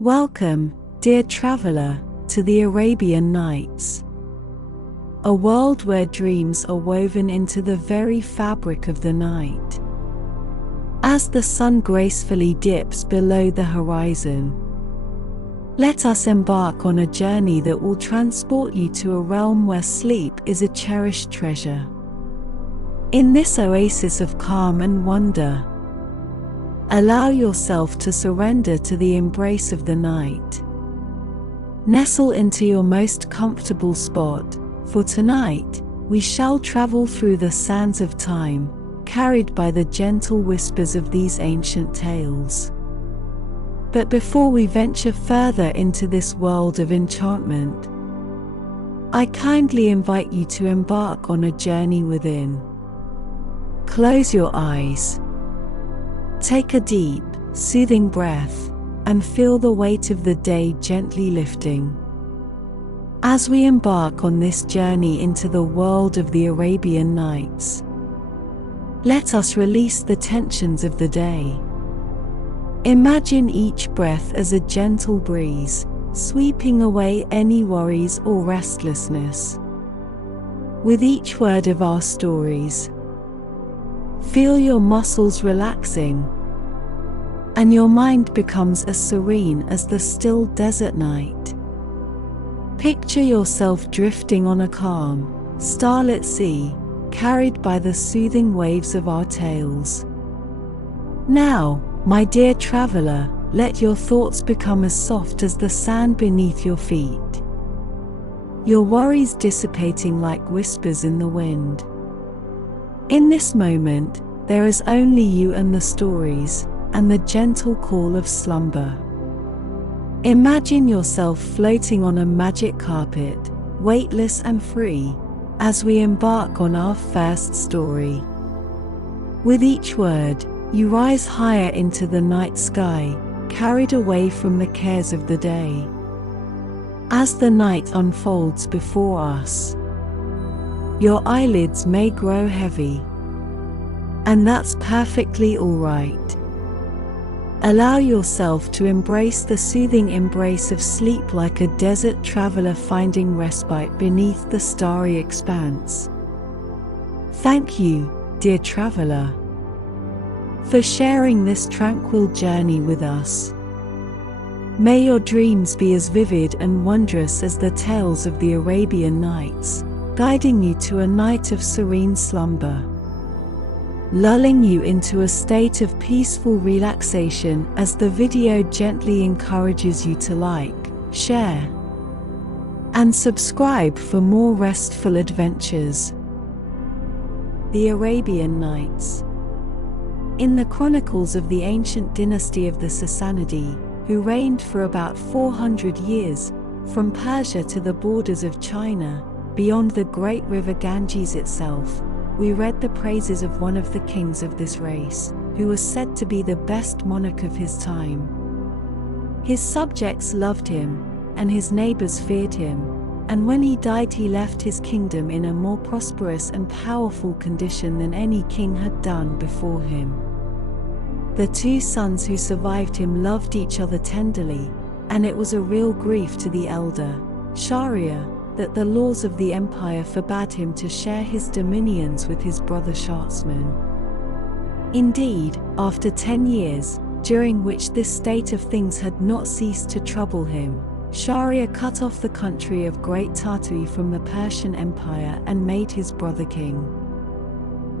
Welcome, dear traveler, to the Arabian Nights. A world where dreams are woven into the very fabric of the night. As the sun gracefully dips below the horizon, let us embark on a journey that will transport you to a realm where sleep is a cherished treasure. In this oasis of calm and wonder, allow yourself to surrender to the embrace of the night. Nestle into your most comfortable spot, for tonight, we shall travel through the sands of time, carried by the gentle whispers of these ancient tales. But before we venture further into this world of enchantment, I kindly invite you to embark on a journey within. Close your eyes. Take a deep, soothing breath, and feel the weight of the day gently lifting. As we embark on this journey into the world of the Arabian Nights, let us release the tensions of the day. Imagine each breath as a gentle breeze, sweeping away any worries or restlessness. With each word of our stories, feel your muscles relaxing, and your mind becomes as serene as the still desert night. Picture yourself drifting on a calm, starlit sea, carried by the soothing waves of our tales. Now, my dear traveler, let your thoughts become as soft as the sand beneath your feet, your worries dissipating like whispers in the wind. In this moment, there is only you and the stories, and the gentle call of slumber. Imagine yourself floating on a magic carpet, weightless and free, as we embark on our first story. With each word, you rise higher into the night sky, carried away from the cares of the day. As the night unfolds before us, your eyelids may grow heavy, and that's perfectly all right. Allow yourself to embrace the soothing embrace of sleep like a desert traveler finding respite beneath the starry expanse. Thank you, dear traveler, for sharing this tranquil journey with us. May your dreams be as vivid and wondrous as the tales of the Arabian Nights, guiding you to a night of serene slumber, lulling you into a state of peaceful relaxation as the video gently encourages you to like, share, and subscribe for more restful adventures. The Arabian Nights. In the chronicles of the ancient dynasty of the Sassanidi, who reigned for about 400 years, from Persia to the borders of China, beyond the great river Ganges itself, we read the praises of one of the kings of this race, who was said to be the best monarch of his time. His subjects loved him, and his neighbors feared him, and when he died he left his kingdom in a more prosperous and powerful condition than any king had done before him. The two sons who survived him loved each other tenderly, and it was a real grief to the elder, Shahryar, that the laws of the empire forbade him to share his dominions with his brother Shahsman. Indeed, after 10 years, during which this state of things had not ceased to trouble him, Shahryar cut off the country of Great Tartary from the Persian Empire and made his brother king.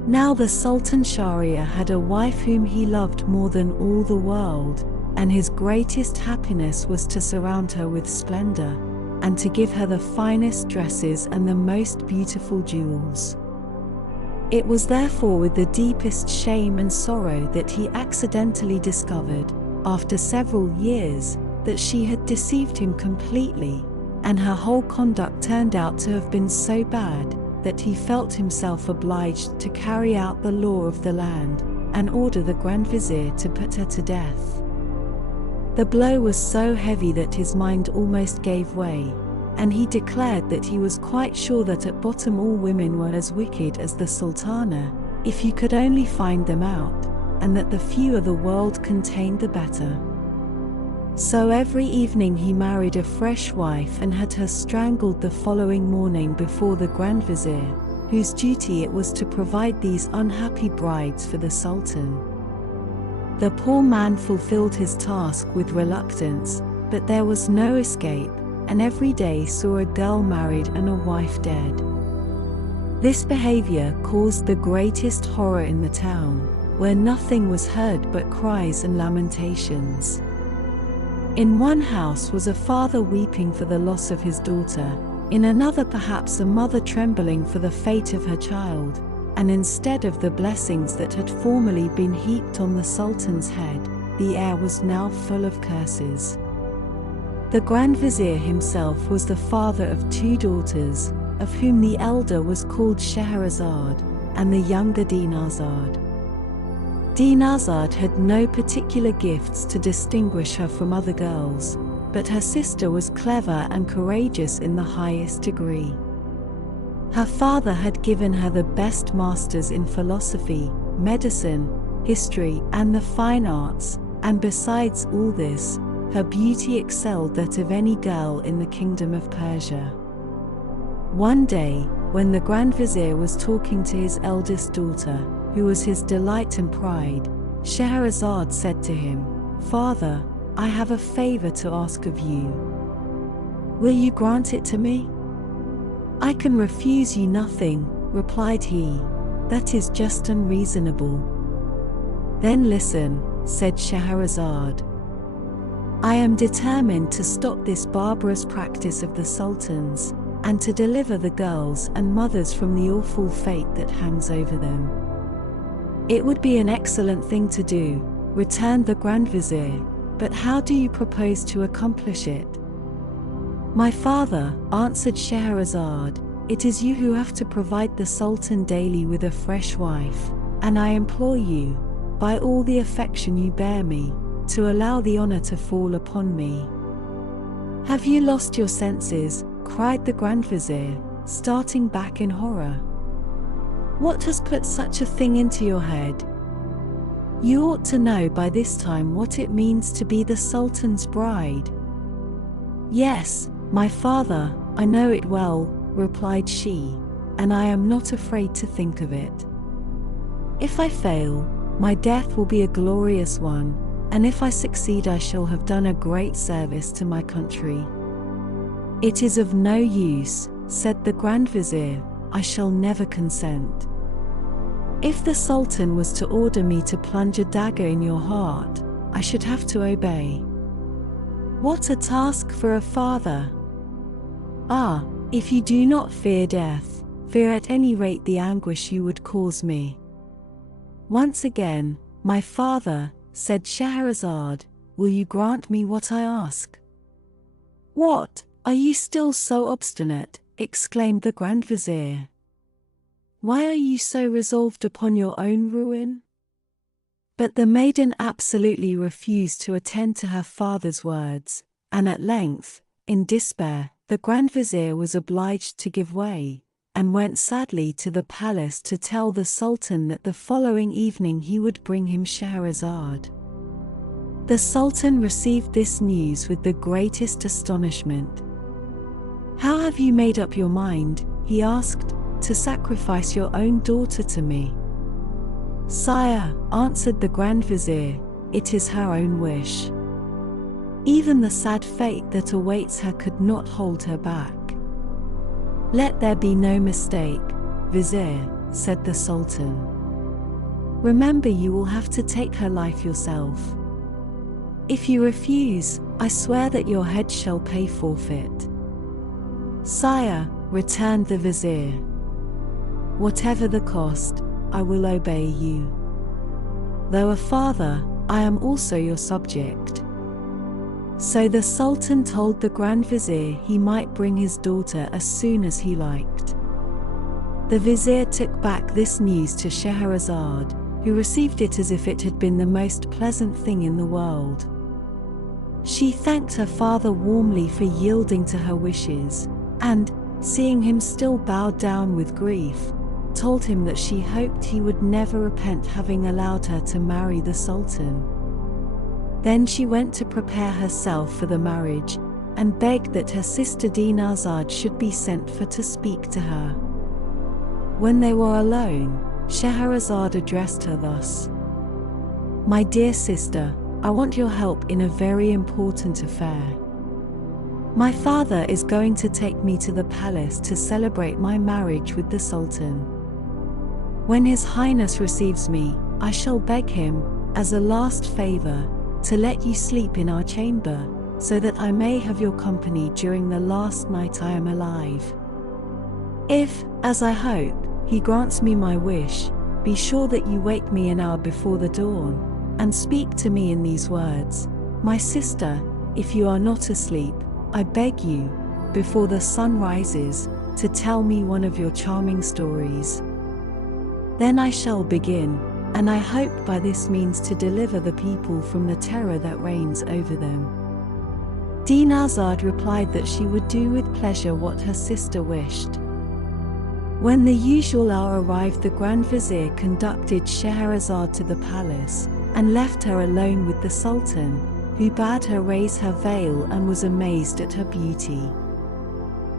Now the Sultan Shahryar had a wife whom he loved more than all the world, and his greatest happiness was to surround her with splendor, and to give her the finest dresses and the most beautiful jewels. It was therefore with the deepest shame and sorrow that he accidentally discovered, after several years, that she had deceived him completely, and her whole conduct turned out to have been so bad that he felt himself obliged to carry out the law of the land, and order the Grand Vizier to put her to death. The blow was so heavy that his mind almost gave way, and he declared that he was quite sure that at bottom all women were as wicked as the Sultana, if you could only find them out, and that the fewer the world contained the better. So every evening he married a fresh wife and had her strangled the following morning before the Grand Vizier, whose duty it was to provide these unhappy brides for the Sultan. The poor man fulfilled his task with reluctance, but there was no escape, and every day saw a girl married and a wife dead. This behavior caused the greatest horror in the town, where nothing was heard but cries and lamentations. In one house was a father weeping for the loss of his daughter, in another perhaps a mother trembling for the fate of her child, and instead of the blessings that had formerly been heaped on the Sultan's head, the air was now full of curses. The Grand Vizier himself was the father of 2 daughters, of whom the elder was called Scheherazade, and the younger Dinarzade. Dinarzade had no particular gifts to distinguish her from other girls, but her sister was clever and courageous in the highest degree. Her father had given her the best masters in philosophy, medicine, history, and the fine arts, and besides all this, her beauty excelled that of any girl in the kingdom of Persia. One day, when the Grand Vizier was talking to his eldest daughter, who was his delight and pride, Scheherazade said to him, "Father, I have a favor to ask of you. Will you grant it to me?" "I can refuse you nothing," replied he. "That is just unreasonable." "Then listen," said Scheherazade. "I am determined to stop this barbarous practice of the sultans, and to deliver the girls and mothers from the awful fate that hangs over them." "It would be an excellent thing to do," returned the Grand Vizier, "but how do you propose to accomplish it?" "My father," answered Scheherazade, "it is you who have to provide the Sultan daily with a fresh wife, and I implore you, by all the affection you bear me, to allow the honor to fall upon me." "Have you lost your senses?" cried the Grand Vizier, starting back in horror. "What has put such a thing into your head? You ought to know by this time what it means to be the Sultan's bride." "Yes, my father, I know it well," replied she, "and I am not afraid to think of it. If I fail, my death will be a glorious one, and if I succeed I shall have done a great service to my country." "It is of no use," said the Grand Vizier, "I shall never consent. If the Sultan was to order me to plunge a dagger in your heart, I should have to obey. What a task for a father! Ah, if you do not fear death, fear at any rate the anguish you would cause me." "Once again, my father," said Scheherazade, "will you grant me what I ask?" "What, are you still so obstinate?" exclaimed the Grand Vizier. "Why are you so resolved upon your own ruin?" But the maiden absolutely refused to attend to her father's words, and at length, in despair, the Grand Vizier was obliged to give way, and went sadly to the palace to tell the Sultan that the following evening he would bring him Scheherazade. The Sultan received this news with the greatest astonishment. "How have you made up your mind," he asked, "to sacrifice your own daughter to me?" "Sire," answered the Grand Vizier, "it is her own wish. Even the sad fate that awaits her could not hold her back." "Let there be no mistake, Vizier," said the Sultan. "Remember you will have to take her life yourself. If you refuse, I swear that your head shall pay forfeit." "Sire," returned the Vizier, "whatever the cost, I will obey you. Though a father, I am also your subject." So the Sultan told the Grand Vizier he might bring his daughter as soon as he liked. The Vizier took back this news to Scheherazade, who received it as if it had been the most pleasant thing in the world. She thanked her father warmly for yielding to her wishes, and, seeing him still bowed down with grief, told him that she hoped he would never repent having allowed her to marry the Sultan. Then she went to prepare herself for the marriage, and begged that her sister Dinarzade should be sent for to speak to her. When they were alone, Scheherazade addressed her thus: "My dear sister, I want your help in a very important affair. My father is going to take me to the palace to celebrate my marriage with the Sultan. When His Highness receives me, I shall beg him, as a last favor, to let you sleep in our chamber, so that I may have your company during the last night I am alive. If, as I hope, he grants me my wish, be sure that you wake me an hour before the dawn, and speak to me in these words: My sister, if you are not asleep, I beg you, before the sun rises, to tell me one of your charming stories. Then I shall begin, and I hope by this means to deliver the people from the terror that reigns over them." Dinarzade replied that she would do with pleasure what her sister wished. When the usual hour arrived, the Grand Vizier conducted Scheherazade to the palace, and left her alone with the Sultan, who bade her raise her veil and was amazed at her beauty.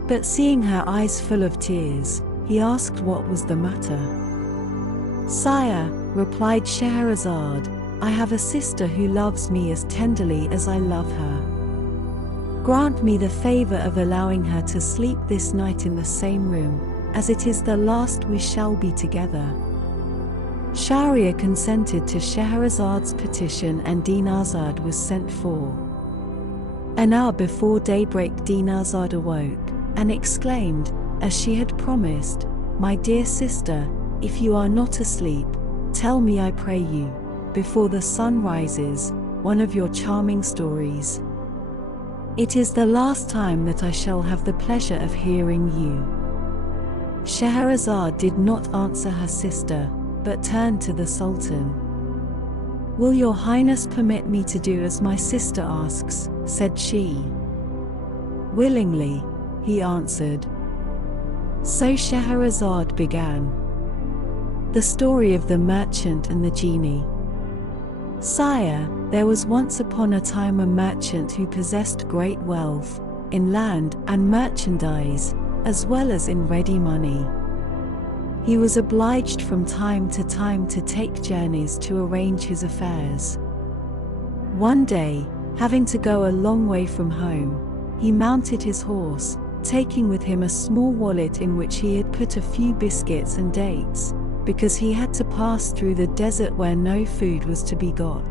But seeing her eyes full of tears, he asked what was the matter. "Sire," replied Scheherazade, "I have a sister who loves me as tenderly as I love her. Grant me the favor of allowing her to sleep this night in the same room, as it is the last we shall be together." Shahryar consented to Scheherazade's petition, and Dinarzade was sent for. An hour before daybreak, Dinarzade awoke, and exclaimed, as she had promised, "My dear sister, if you are not asleep, tell me, I pray you, before the sun rises, one of your charming stories. It is the last time that I shall have the pleasure of hearing you." Scheherazade did not answer her sister, but turned to the Sultan. "Will your Highness permit me to do as my sister asks?" said she. "Willingly," he answered. So Scheherazade began. The story of the merchant and the genie. Sire, there was once upon a time a merchant who possessed great wealth, in land and merchandise, as well as in ready money. He was obliged from time to time to take journeys to arrange his affairs. One day, having to go a long way from home, he mounted his horse, taking with him a small wallet in which he had put a few biscuits and dates, because he had to pass through the desert where no food was to be got.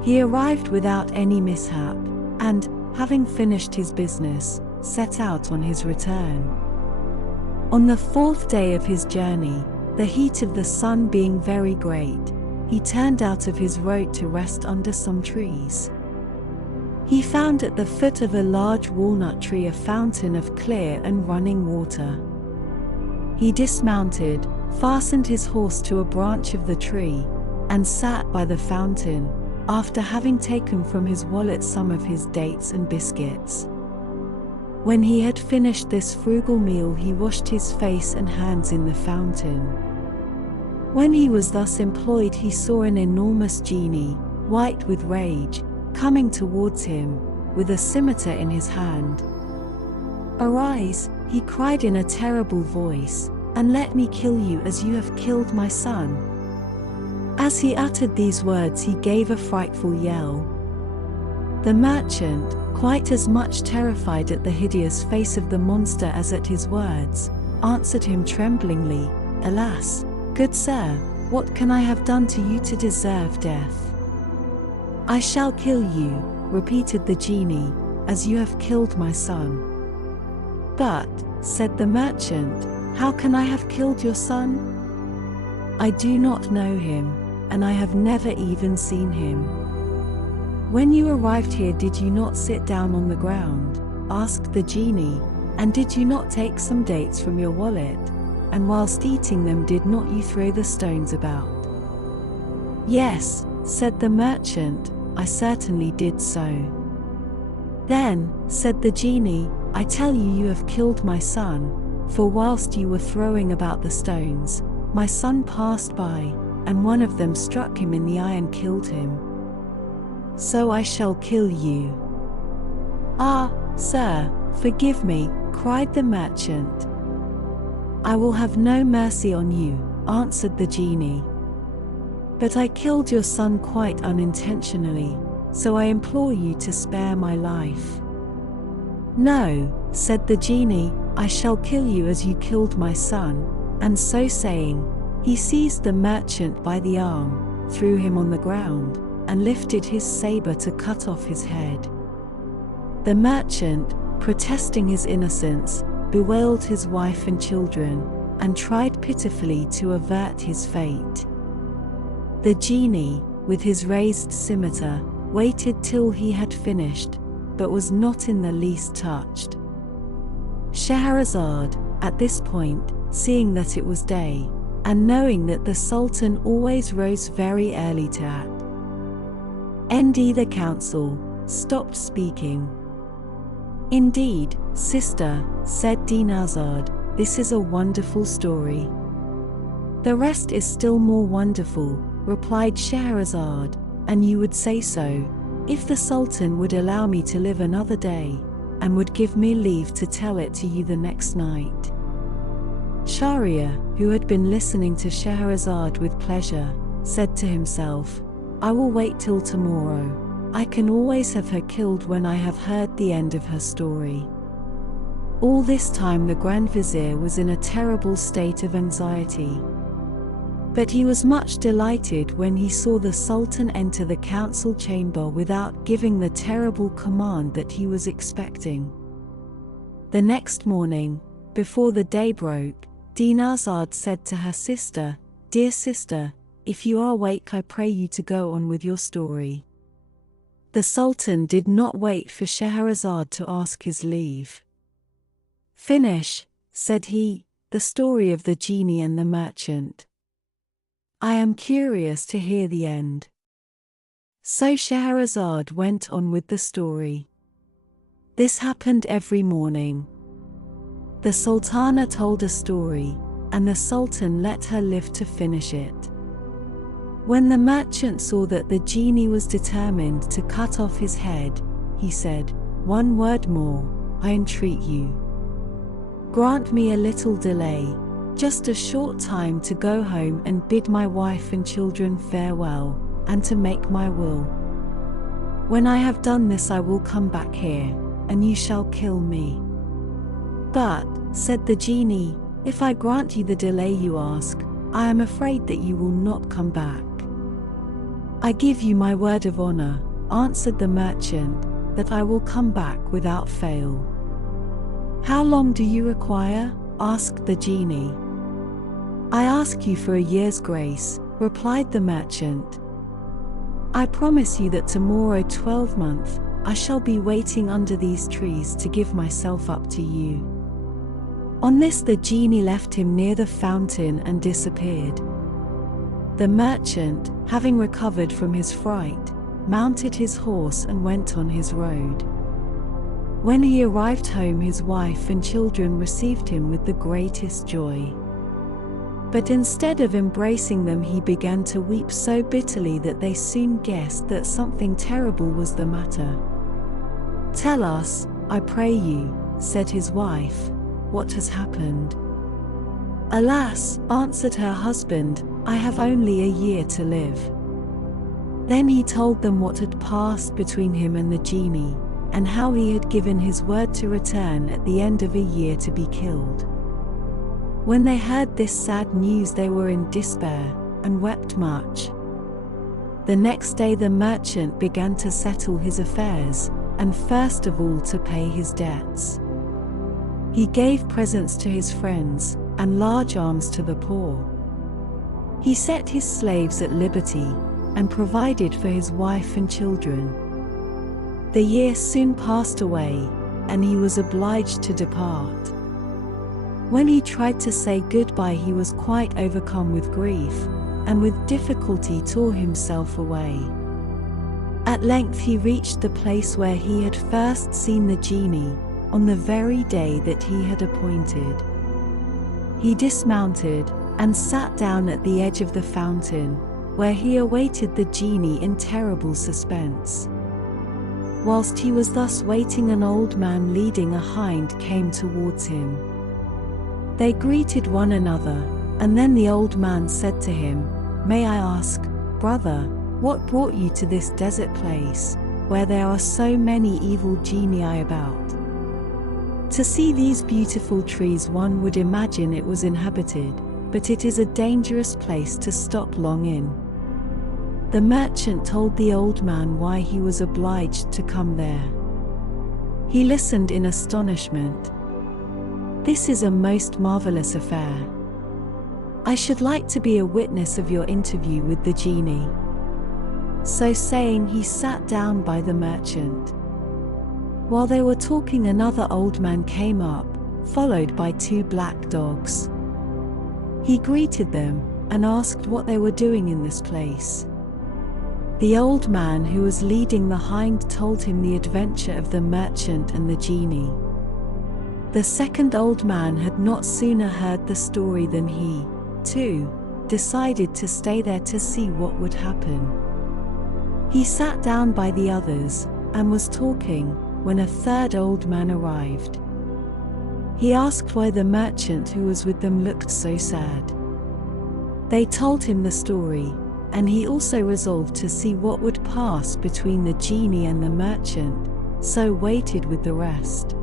He arrived without any mishap, and, having finished his business, set out on his return. On the 4th day of his journey, the heat of the sun being very great, he turned out of his road to rest under some trees. He found at the foot of a large walnut tree a fountain of clear and running water. He dismounted, fastened his horse to a branch of the tree, and sat by the fountain, after having taken from his wallet some of his dates and biscuits. When he had finished this frugal meal, he washed his face and hands in the fountain. When he was thus employed, he saw an enormous genie, white with rage, coming towards him, with a scimitar in his hand. "Arise," he cried in a terrible voice, "and let me kill you as you have killed my son." As he uttered these words, he gave a frightful yell. The merchant, quite as much terrified at the hideous face of the monster as at his words, answered him tremblingly, "Alas, good sir, what can I have done to you to deserve death?" "I shall kill you," repeated the genie, "as you have killed my son." "But," said the merchant, "how can I have killed your son? I do not know him, and I have never even seen him." "When you arrived here, did you not sit down on the ground?" asked the genie, "and did you not take some dates from your wallet? And whilst eating them, did not you throw the stones about?" "Yes," said the merchant, "I certainly did so." "Then," said the genie, "I tell you, you have killed my son, for whilst you were throwing about the stones, my son passed by, and one of them struck him in the eye and killed him." so I shall kill you." "Ah, sir, forgive me," cried the merchant. "I will have no mercy on you," answered the genie. "But I killed your son quite unintentionally, so I implore you to spare my life." "No," said the genie, "I shall kill you as you killed my son." And so saying, he seized the merchant by the arm, threw him on the ground, and lifted his saber to cut off his head. The merchant, protesting his innocence, bewailed his wife and children, and tried pitifully to avert his fate. The genie, with his raised scimitar, waited till he had finished, but was not in the least touched. Scheherazade, at this point, seeing that it was day, and knowing that the Sultan always rose very early to end the council, stopped speaking. "Indeed, sister," said Dinarzade, "this is a wonderful story." "The rest is still more wonderful," replied Scheherazade, "and you would say so, if the Sultan would allow me to live another day, and would give me leave to tell it to you the next night." Shahryar, who had been listening to Scheherazade with pleasure, said to himself, "I will wait till tomorrow. I can always have her killed when I have heard the end of her story." All this time the Grand Vizier was in a terrible state of anxiety. But he was much delighted when he saw the Sultan enter the council chamber without giving the terrible command that he was expecting. The next morning, before the day broke, Dinarzade said to her sister, "Dear sister, if you are awake, I pray you to go on with your story." The Sultan did not wait for Scheherazade to ask his leave. "Finish," said he, "the story of the genie and the merchant. I am curious to hear the end." So Scheherazade went on with the story. This happened every morning. The Sultana told a story, and the Sultan let her live to finish it. When the merchant saw that the genie was determined to cut off his head, he said, "One word more, I entreat you. Grant me a little delay, just a short time to go home and bid my wife and children farewell, and to make my will. When I have done this I will come back here, and you shall kill me." "But," said the genie, "if I grant you the delay you ask, I am afraid that you will not come back." "I give you my word of honor," answered the merchant, "that I will come back without fail." "How long do you require?" asked the genie. "I ask you for a year's grace," replied the merchant. "I promise you that tomorrow 12th, I shall be waiting under these trees to give myself up to you." On this the genie left him near the fountain and disappeared. The merchant, having recovered from his fright, mounted his horse and went on his road. When he arrived home, his wife and children received him with the greatest joy. But instead of embracing them, he began to weep so bitterly that they soon guessed that something terrible was the matter. "Tell us, I pray you," said his wife, "what has happened?" "Alas," answered her husband, "I have only a year to live." Then he told them what had passed between him and the genie, and how he had given his word to return at the end of a year to be killed. When they heard this sad news they were in despair, and wept much. The next day the merchant began to settle his affairs, and first of all to pay his debts. He gave presents to his friends, and large alms to the poor. He set his slaves at liberty, and provided for his wife and children. The year soon passed away, and he was obliged to depart. When he tried to say goodbye he was quite overcome with grief, and with difficulty tore himself away. At length he reached the place where he had first seen the genie, on the very day that he had appointed. He dismounted, and sat down at the edge of the fountain, where he awaited the genie in terrible suspense. Whilst he was thus waiting, an old man leading a hind came towards him. They greeted one another, and then the old man said to him, "May I ask, brother, what brought you to this desert place, where there are so many evil genii about? To see these beautiful trees one would imagine it was inhabited, but it is a dangerous place to stop long in." The merchant told the old man why he was obliged to come there. He listened in astonishment. "This is a most marvelous affair. I should like to be a witness of your interview with the genie." So saying, he sat down by the merchant. While they were talking, another old man came up, followed by 2 black dogs. He greeted them and asked what they were doing in this place. The old man who was leading the hind told him the adventure of the merchant and the genie. The second old man had not sooner heard the story than he, too, decided to stay there to see what would happen. He sat down by the others and was talking when a third old man arrived. He asked why the merchant who was with them looked so sad. They told him the story, and he also resolved to see what would pass between the genie and the merchant, so waited with the rest.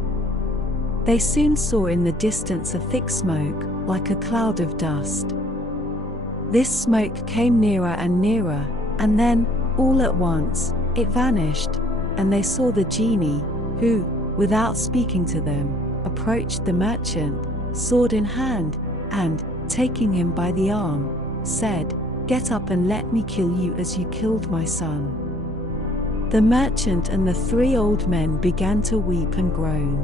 They soon saw in the distance a thick smoke, like a cloud of dust. This smoke came nearer and nearer, and then, all at once, it vanished, and they saw the genie, who, without speaking to them, approached the merchant, sword in hand, and, taking him by the arm, said, "Get up and let me kill you as you killed my son." The merchant and the 3 old men began to weep and groan.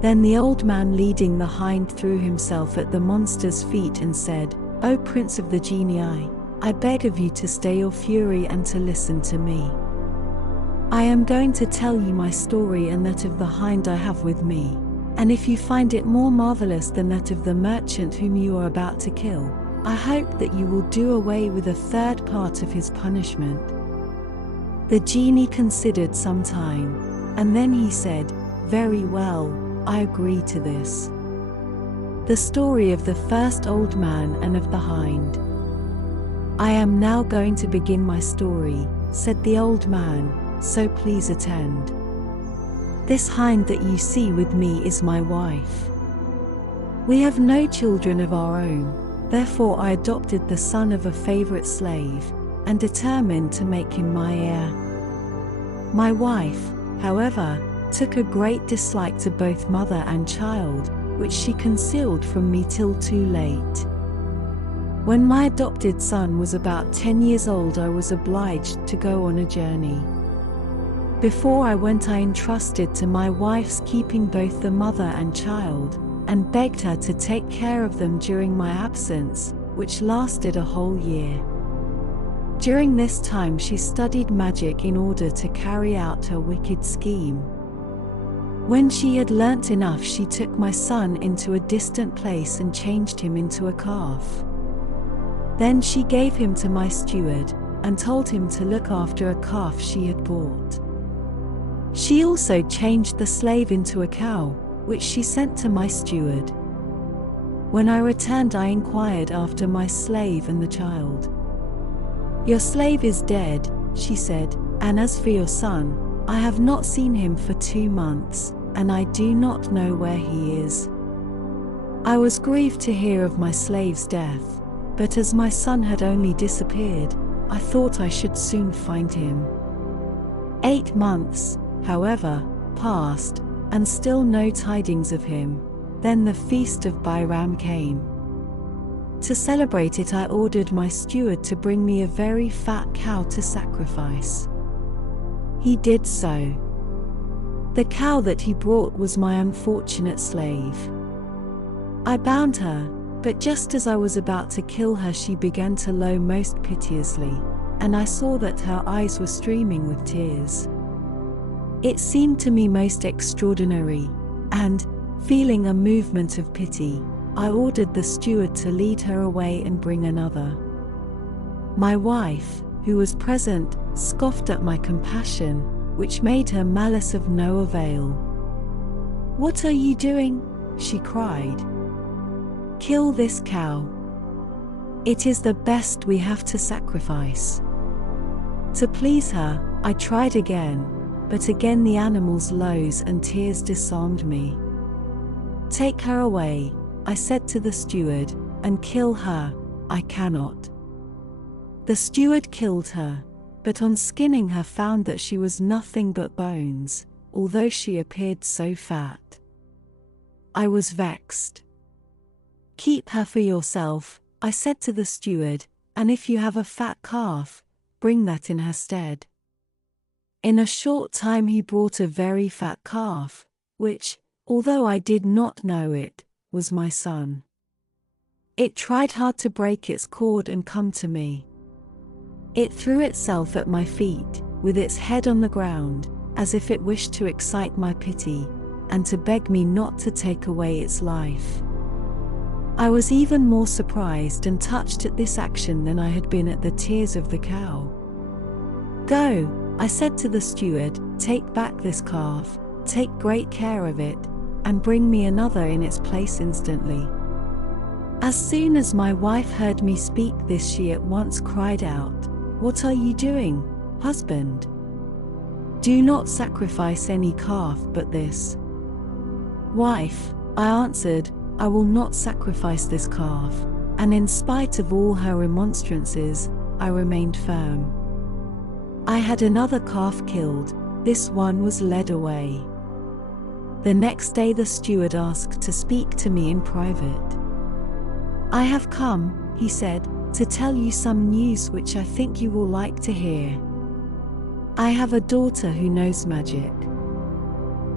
Then the old man leading the hind threw himself at the monster's feet and said, "O Prince of the Genii, I beg of you to stay your fury and to listen to me. I am going to tell you my story and that of the hind I have with me, and if you find it more marvelous than that of the merchant whom you are about to kill, I hope that you will do away with a third part of his punishment." The genie considered some time, and then he said, "Very well, I agree to this." The story of the first old man and of the hind. "I am now going to begin my story," said the old man, "so please attend. This hind that you see with me is my wife. We have no children of our own, therefore I adopted the son of a favorite slave, and determined to make him my heir. My wife, however, took a great dislike to both mother and child, which she concealed from me till too late. When my adopted son was about 10 years old, I was obliged to go on a journey. Before I went, I entrusted to my wife's keeping both the mother and child, and begged her to take care of them during my absence, which lasted a whole year. During this time she studied magic in order to carry out her wicked scheme. When she had learnt enough, she took my son into a distant place and changed him into a calf. Then she gave him to my steward, and told him to look after a calf she had bought. She also changed the slave into a cow, which she sent to my steward. When I returned, I inquired after my slave and the child. "Your slave is dead," she said, "and as for your son, I have not seen him for 2 months, and I do not know where he is." I was grieved to hear of my slave's death, but as my son had only disappeared, I thought I should soon find him. 8 months, however, passed, and still no tidings of him. Then the feast of Bairam came. To celebrate it, I ordered my steward to bring me a very fat cow to sacrifice. He did so. The cow that he brought was my unfortunate slave. I bound her, but just as I was about to kill her, she began to low most piteously, and I saw that her eyes were streaming with tears. It seemed to me most extraordinary, and, feeling a movement of pity, I ordered the steward to lead her away and bring another. My wife, who was present, scoffed at my compassion, which made her malice of no avail. "What are you doing?" she cried. "Kill this cow. It is the best we have to sacrifice." To please her, I tried again, but again the animal's lows and tears disarmed me. "Take her away," I said to the steward, "and kill her." "I cannot." The steward killed her, but on skinning her found that she was nothing but bones, although she appeared so fat. I was vexed. "Keep her for yourself," I said to the steward, "and if you have a fat calf, bring that in her stead." In a short time he brought a very fat calf, which, although I did not know it, was my son. It tried hard to break its cord and come to me. It threw itself at my feet, with its head on the ground, as if it wished to excite my pity, and to beg me not to take away its life. I was even more surprised and touched at this action than I had been at the tears of the cow. "Go," I said to the steward, "take back this calf, take great care of it, and bring me another in its place instantly." As soon as my wife heard me speak this, she at once cried out, "What are you doing, husband? Do not sacrifice any calf but this." "Wife," I answered, "I will not sacrifice this calf," and in spite of all her remonstrances, I remained firm. I had another calf killed, this one was led away. The next day the steward asked to speak to me in private. "I have come," he said, "to tell you some news which I think you will like to hear. I have a daughter who knows magic.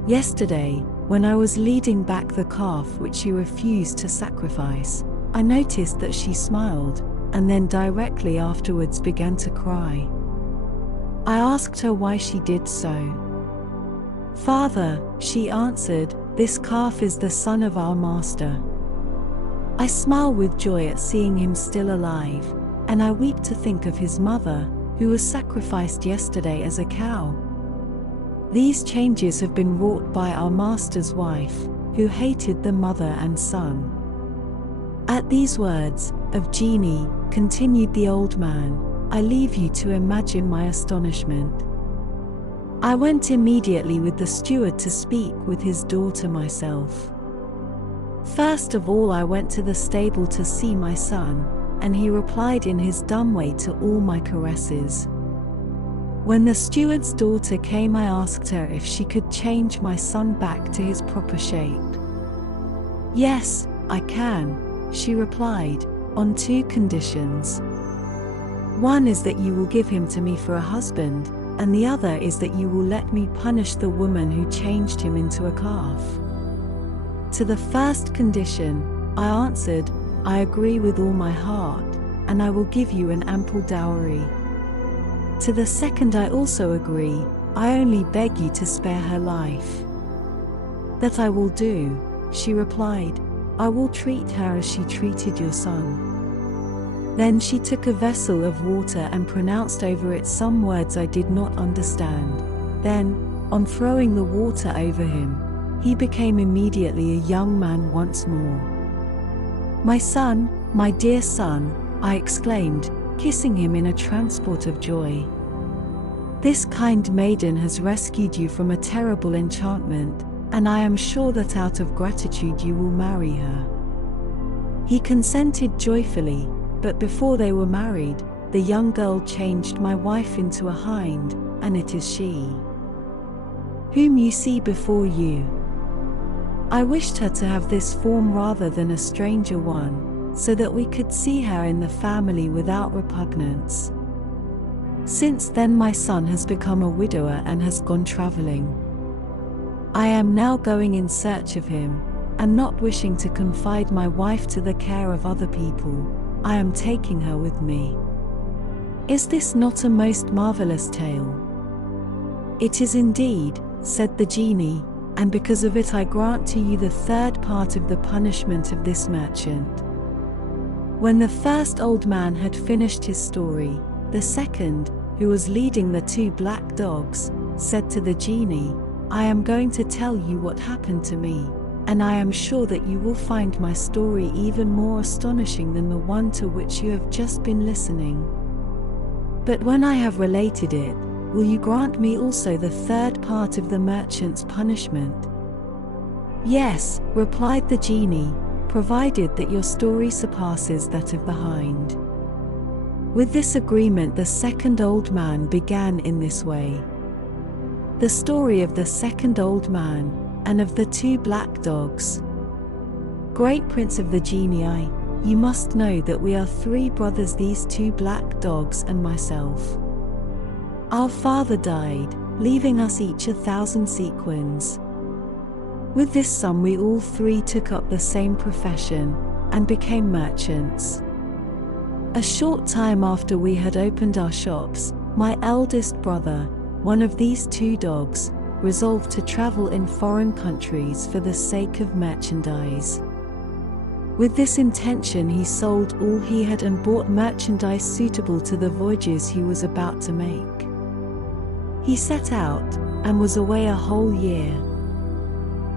Yesterday, when I was leading back the calf which you refused to sacrifice, I noticed that she smiled, and then directly afterwards began to cry. I asked her why she did so. 'Father,' she answered, 'this calf is the son of our master. I smile with joy at seeing him still alive, and I weep to think of his mother, who was sacrificed yesterday as a cow. These changes have been wrought by our master's wife, who hated the mother and son.'" At these words of Genie, continued the old man, I leave you to imagine my astonishment. I went immediately with the steward to speak with his daughter myself. First of all I went to the stable to see my son, and he replied in his dumb way to all my caresses. When the steward's daughter came, I asked her if she could change my son back to his proper shape. "Yes, I can," she replied, "on two conditions. One is that you will give him to me for a husband, and the other is that you will let me punish the woman who changed him into a calf." To the first condition, I answered, "I agree with all my heart, and I will give you an ample dowry." To the second I also agree, I only beg you to spare her life. "That I will do," she replied, "I will treat her as she treated your son." Then she took a vessel of water and pronounced over it some words I did not understand. Then, on throwing the water over him, he became immediately a young man once more. "My son, my dear son," I exclaimed, kissing him in a transport of joy. "This kind maiden has rescued you from a terrible enchantment, and I am sure that out of gratitude you will marry her." He consented joyfully, but before they were married, the young girl changed my wife into a hind, and it is she whom you see before you. I wished her to have this form rather than a stranger one, so that we could see her in the family without repugnance. Since then my son has become a widower and has gone traveling. I am now going in search of him, and not wishing to confide my wife to the care of other people, I am taking her with me. Is this not a most marvelous tale? "It is indeed," said the genie, "and because of it I grant to you the third part of the punishment of this merchant. When the first old man had finished his story, the second, who was leading the two black dogs, said to the genie, "I am going to tell you what happened to me, and I am sure that you will find my story even more astonishing than the one to which you have just been listening. But when I have related it, will you grant me also the third part of the merchant's punishment?" "Yes," replied the genie, "provided that your story surpasses that of the hind." With this agreement, the second old man began in this way. The story of the second old man, and of the two black dogs. Great Prince of the Genii, you must know that we are three brothers, these two black dogs and myself. Our father died, leaving us each 1,000 sequins. With this sum we all three took up the same profession, and became merchants. A short time after we had opened our shops, my eldest brother, one of these two dogs, resolved to travel in foreign countries for the sake of merchandise. With this intention he sold all he had and bought merchandise suitable to the voyages he was about to make. He set out, and was away a whole year.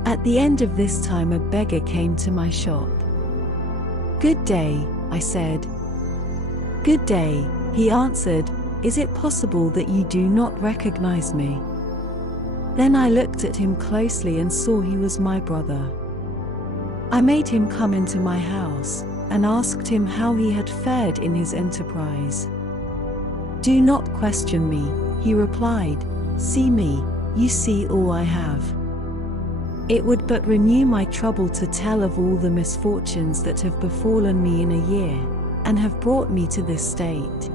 At the end of this time a beggar came to my shop. "Good day," I said. "Good day," he answered. "Is it possible that you do not recognize me?" Then I looked at him closely and saw he was my brother. I made him come into my house, and asked him how he had fared in his enterprise. "Do not question me," he replied. "See me, you see all I have. It would but renew my trouble to tell of all the misfortunes that have befallen me in a year, and have brought me to this state."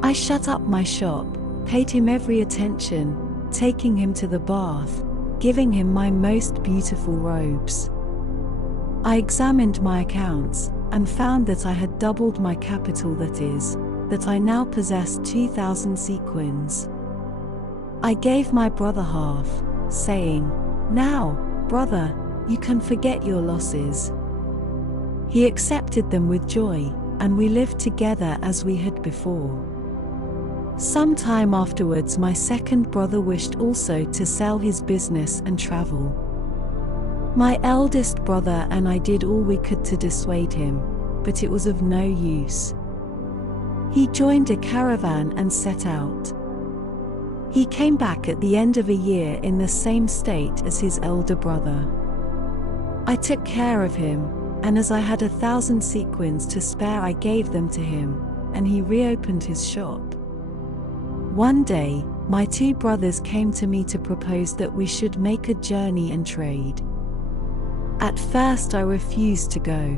I shut up my shop, paid him every attention, taking him to the bath, giving him my most beautiful robes. I examined my accounts, and found that I had doubled my capital, that is, that I now possessed 2,000 sequins. I gave my brother half, saying, "Now, brother, you can forget your losses." He accepted them with joy, and we lived together as we had before. Some time afterwards my second brother wished also to sell his business and travel. My eldest brother and I did all we could to dissuade him, but it was of no use. He joined a caravan and set out. He came back at the end of a year in the same state as his elder brother. I took care of him, and as I had 1,000 sequins to spare I gave them to him, and he reopened his shop. One day, my two brothers came to me to propose that we should make a journey and trade. At first I refused to go.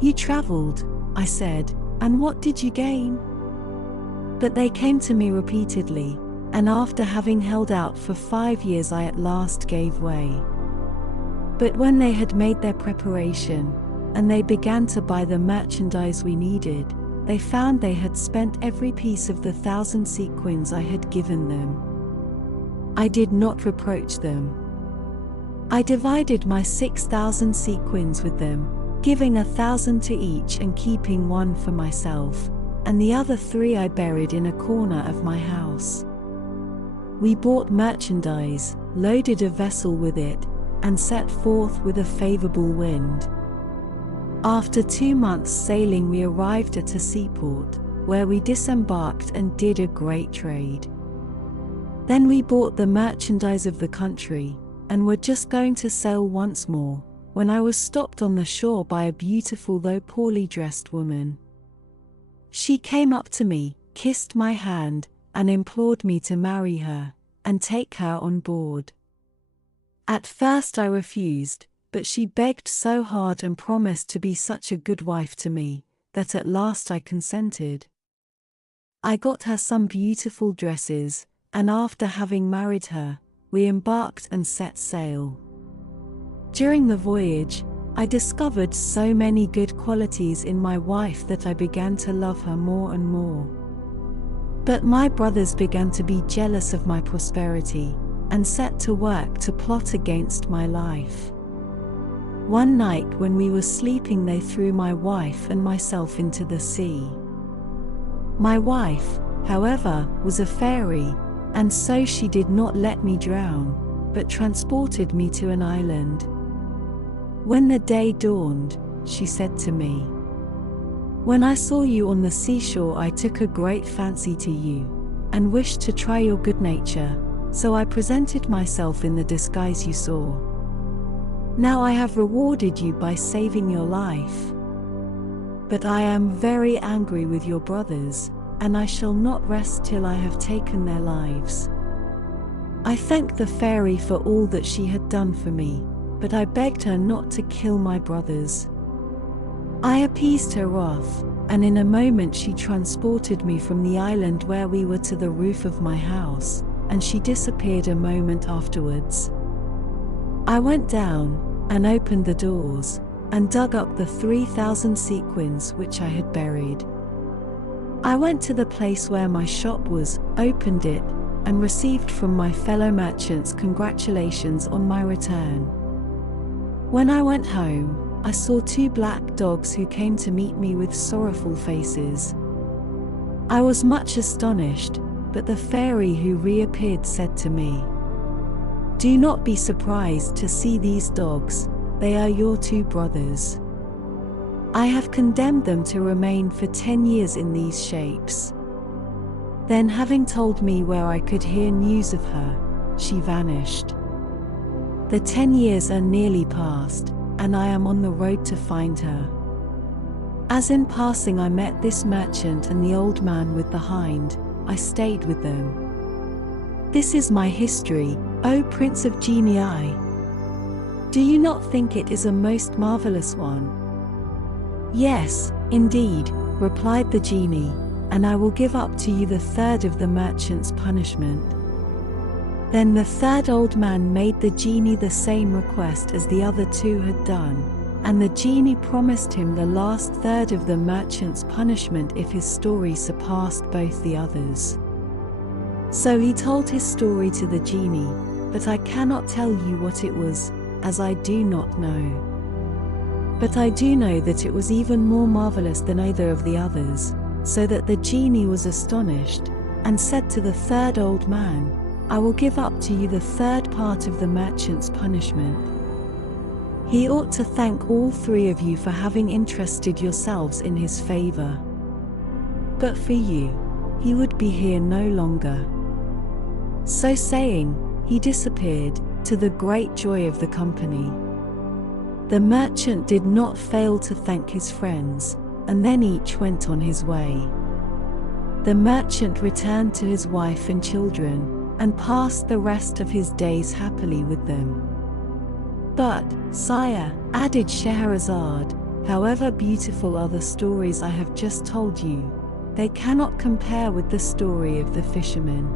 "You traveled," I said, "and what did you gain?" But they came to me repeatedly, and after having held out for 5 years I at last gave way. But when they had made their preparation, and they began to buy the merchandise we needed, they found they had spent every piece of the 1,000 sequins I had given them. I did not reproach them. I divided my 6,000 sequins with them, giving 1,000 to each and keeping one for myself, and the other 3 I buried in a corner of my house. We bought merchandise, loaded a vessel with it, and set forth with a favorable wind. After 2 months' sailing we arrived at a seaport, where we disembarked and did a great trade. Then we bought the merchandise of the country, and were just going to sail once more, when I was stopped on the shore by a beautiful though poorly dressed woman. She came up to me, kissed my hand, and implored me to marry her, and take her on board. At first I refused, but she begged so hard and promised to be such a good wife to me, that at last I consented. I got her some beautiful dresses, and after having married her, we embarked and set sail. During the voyage, I discovered so many good qualities in my wife that I began to love her more and more. But my brothers began to be jealous of my prosperity, and set to work to plot against my life. One night when we were sleeping, they threw my wife and myself into the sea. My wife, however, was a fairy, and so she did not let me drown, but transported me to an island. When the day dawned, she said to me, "When I saw you on the seashore, I took a great fancy to you, and wished to try your good nature, so I presented myself in the disguise you saw. Now I have rewarded you by saving your life. But I am very angry with your brothers, and I shall not rest till I have taken their lives." I thanked the fairy for all that she had done for me, but I begged her not to kill my brothers. I appeased her wrath, and in a moment she transported me from the island where we were to the roof of my house, and she disappeared a moment afterwards. I went down, and opened the doors, and dug up the 3,000 sequins which I had buried. I went to the place where my shop was, opened it, and received from my fellow merchants congratulations on my return. When I went home, I saw 2 black dogs who came to meet me with sorrowful faces. I was much astonished, but the fairy who reappeared said to me, "Do not be surprised to see these dogs, they are your 2 brothers. I have condemned them to remain for 10 years in these shapes." Then, having told me where I could hear news of her, she vanished. The 10 years are nearly past, and I am on the road to find her. As in passing I met this merchant and the old man with the hind, I stayed with them. This is my history, O Prince of Genii. Do you not think it is a most marvelous one? "Yes, indeed," replied the genie, "and I will give up to you the 1/3 of the merchant's punishment." Then the 3rd old man made the genie the same request as the other 2 had done, and the genie promised him the last 1/3 of the merchant's punishment if his story surpassed both the others. So he told his story to the genie, but I cannot tell you what it was, as I do not know. But I do know that it was even more marvelous than either of the others, so that the genie was astonished, and said to the 3rd old man, "I will give up to you the 1/3 part of the merchant's punishment. He ought to thank all 3 of you for having interested yourselves in his favor. But for you, he would be here no longer." So saying, he disappeared, to the great joy of the company. The merchant did not fail to thank his friends, and then each went on his way. The merchant returned to his wife and children, and passed the rest of his days happily with them. "But, sire," added Scheherazade, "however beautiful are the stories I have just told you, they cannot compare with the story of the fisherman."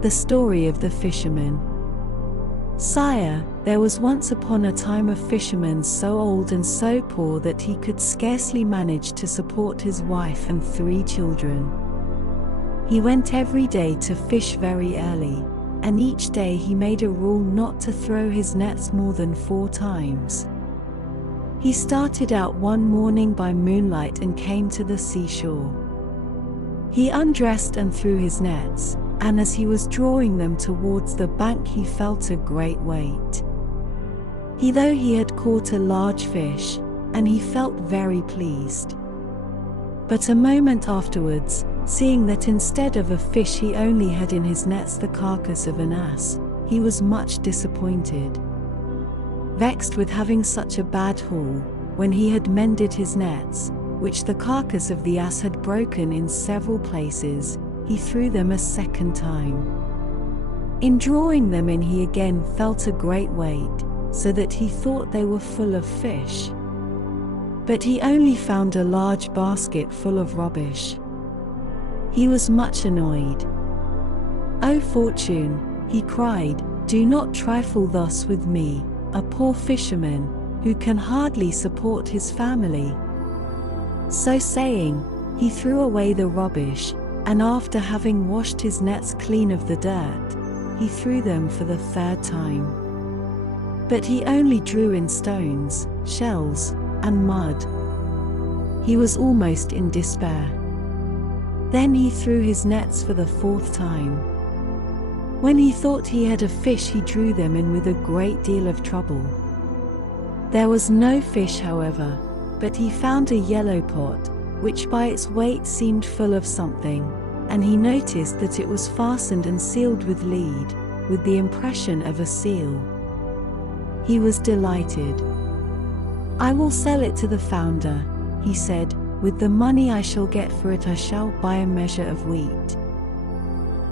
The story of the fisherman. "Sire, there was once upon a time a fisherman so old and so poor that he could scarcely manage to support his wife and 3 children. He went every day to fish very early, and each day he made a rule not to throw his nets more than 4 times. He started out one morning by moonlight and came to the seashore. He undressed and threw his nets, and as he was drawing them towards the bank he felt a great weight. Though he had caught a large fish, and he felt very pleased. But a moment afterwards, seeing that instead of a fish he only had in his nets the carcass of an ass, he was much disappointed. Vexed with having such a bad haul, when he had mended his nets, which the carcass of the ass had broken in several places, he threw them a second time. In drawing them in he again felt a great weight, so that he thought they were full of fish. But he only found a large basket full of rubbish. He was much annoyed. "O fortune," he cried, "do not trifle thus with me, a poor fisherman, who can hardly support his family." So saying, he threw away the rubbish, and after having washed his nets clean of the dirt, he threw them for the 3rd time. But he only drew in stones, shells, and mud. He was almost in despair. Then he threw his nets for the fourth time. When he thought he had a fish, he drew them in with a great deal of trouble. There was no fish, however, but he found a yellow pot, which by its weight seemed full of something, and he noticed that it was fastened and sealed with lead, with the impression of a seal. He was delighted. "I will sell it to the founder," he said. "With the money I shall get for it I shall buy a measure of wheat."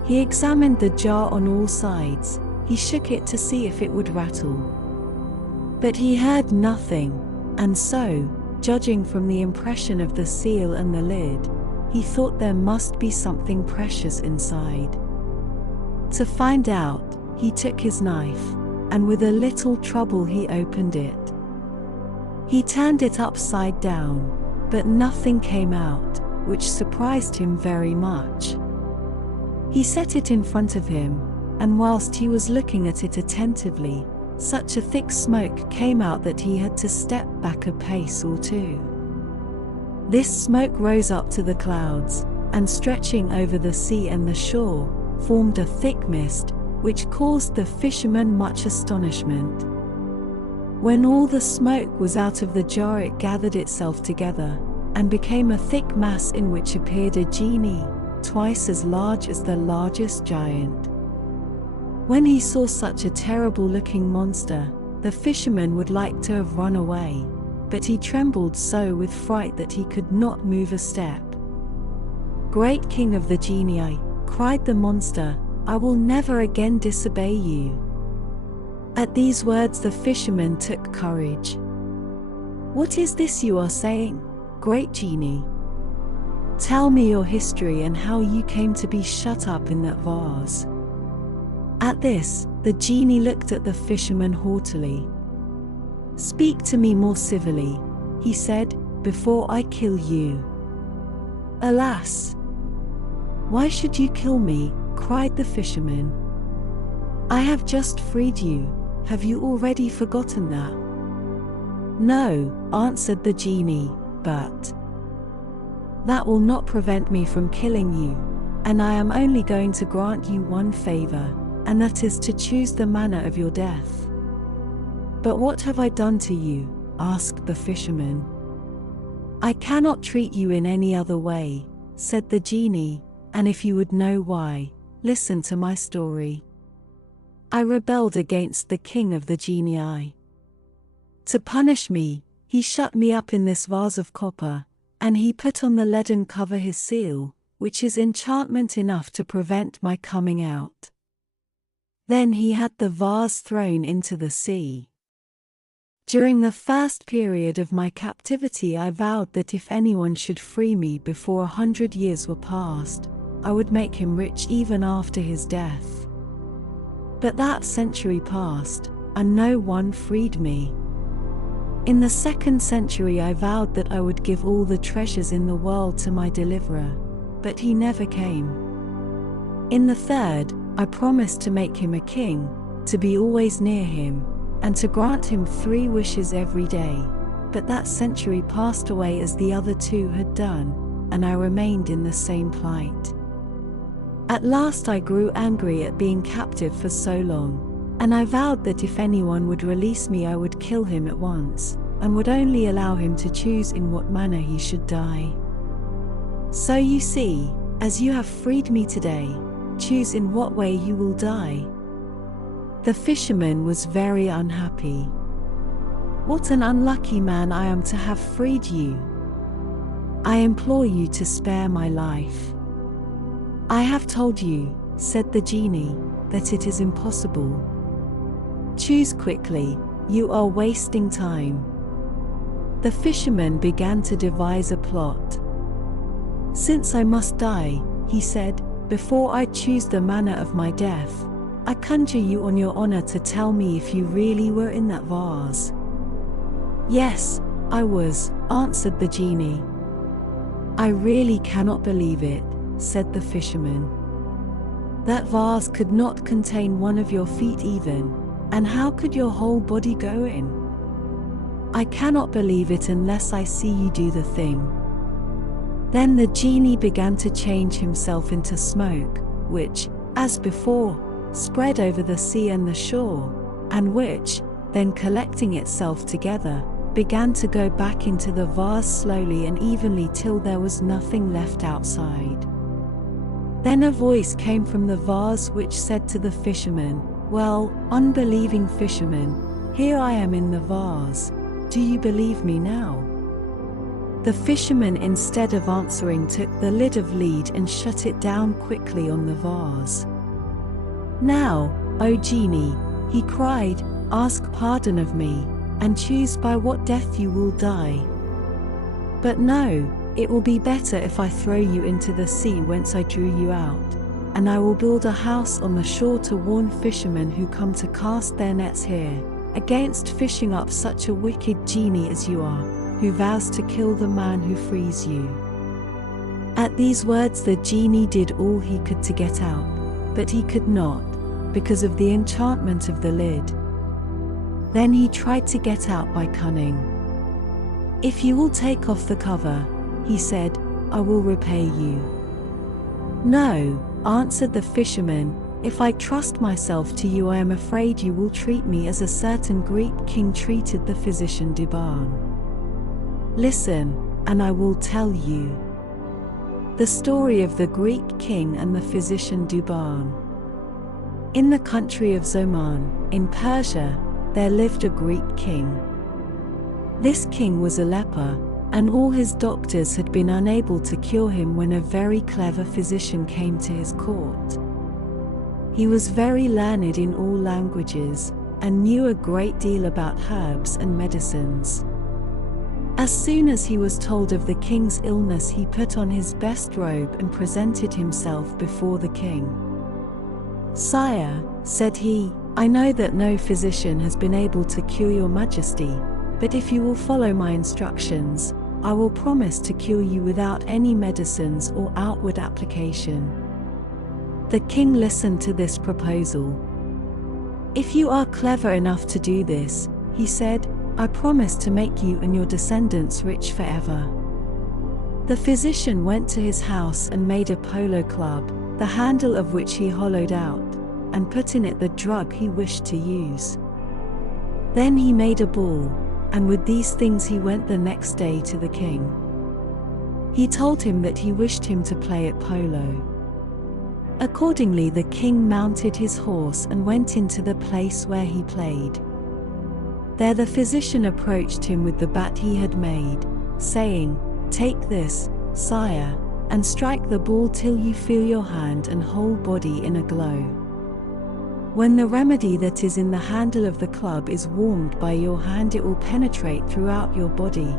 He examined the jar on all sides. He shook it to see if it would rattle. But he heard nothing, and so, judging from the impression of the seal and the lid, he thought there must be something precious inside. To find out, he took his knife, and with a little trouble he opened it. He turned it upside down, but nothing came out, which surprised him very much. He set it in front of him, and whilst he was looking at it attentively, such a thick smoke came out that he had to step back a pace or two. This smoke rose up to the clouds, and stretching over the sea and the shore, formed a thick mist, which caused the fisherman much astonishment. When all the smoke was out of the jar, it gathered itself together, and became a thick mass in which appeared a genie, twice as large as the largest giant. When he saw such a terrible-looking monster, the fisherman would like to have run away, but he trembled so with fright that he could not move a step. "Great king of the genii," cried the monster, "I will never again disobey you." At these words the fisherman took courage. "What is this you are saying, great genie? Tell me your history and how you came to be shut up in that vase." At this, the genie looked at the fisherman haughtily. "Speak to me more civilly," he said, "before I kill you." "Alas! Why should you kill me?" cried the fisherman. "I have just freed you. Have you already forgotten that?" "No," answered the genie, "but that will not prevent me from killing you, and I am only going to grant you one favor, and that is to choose the manner of your death." "But what have I done to you?" asked the fisherman. "I cannot treat you in any other way," said the genie, "and if you would know why, listen to my story. I rebelled against the king of the genii. To punish me, he shut me up in this vase of copper, and he put on the leaden cover his seal, which is enchantment enough to prevent my coming out. Then he had the vase thrown into the sea. During the first period of my captivity I vowed that if anyone should free me before 100 years were past, I would make him rich even after his death. But that century passed, and no one freed me. In the 2nd century I vowed that I would give all the treasures in the world to my deliverer, but he never came. In the 3rd, I promised to make him a king, to be always near him, and to grant him 3 wishes every day, but that century passed away as the other 2 had done, and I remained in the same plight. At last I grew angry at being captive for so long, and I vowed that if anyone would release me I would kill him at once, and would only allow him to choose in what manner he should die. So you see, as you have freed me today, choose in what way you will die." The fisherman was very unhappy. "What an unlucky man I am to have freed you! I implore you to spare my life." "I have told you," said the genie, "that it is impossible. Choose quickly, you are wasting time." The fisherman began to devise a plot. "Since I must die," he said, "before I choose the manner of my death, I conjure you on your honor to tell me if you really were in that vase." "Yes, I was," answered the genie. "I really cannot believe it," said the fisherman. "That vase could not contain one of your feet even, And how could your whole body go in? I cannot believe it unless I see you do the thing." Then the genie began to change himself into smoke, which, as before, spread over the sea and the shore, and which, then collecting itself together, began to go back into the vase slowly and evenly till there was nothing left outside. Then a voice came from the vase which said to the fisherman, "Well, unbelieving fisherman, here I am in the vase. Do you believe me now?" The fisherman, instead of answering, took the lid of lead and shut it down quickly on the vase. "Now, O genie," he cried, "ask pardon of me, and choose by what death you will die. But no, it will be better if I throw you into the sea whence I drew you out, and I will build a house on the shore to warn fishermen who come to cast their nets here, against fishing up such a wicked genie as you are, who vows to kill the man who frees you." At these words the genie did all he could to get out, but he could not, because of the enchantment of the lid. Then he tried to get out by cunning. "If you will take off the cover," he said, "I will repay you." "No," answered the fisherman, "if I trust myself to you, I am afraid you will treat me as a certain Greek king treated the physician Duban. Listen, and I will tell you the story of the Greek king and the physician Duban. In the country of Zoman, in Persia, there lived a Greek king. This king was a leper, and all his doctors had been unable to cure him when a very clever physician came to his court. He was very learned in all languages, and knew a great deal about herbs and medicines. As soon as he was told of the king's illness, he put on his best robe and presented himself before the king. "Sire," said he, "I know that no physician has been able to cure your majesty, but if you will follow my instructions, I will promise to cure you without any medicines or outward application." The king listened to this proposal. "If you are clever enough to do this," he said, "I promise to make you and your descendants rich forever." The physician went to his house and made a polo club, the handle of which he hollowed out, and put in it the drug he wished to use. Then he made a ball, and with these things he went the next day to the king. He told him that he wished him to play at polo. Accordingly the king mounted his horse and went into the place where he played. There the physician approached him with the bat he had made, saying, "Take this, sire, and strike the ball till you feel your hand and whole body in a glow. When the remedy that is in the handle of the club is warmed by your hand, it will penetrate throughout your body.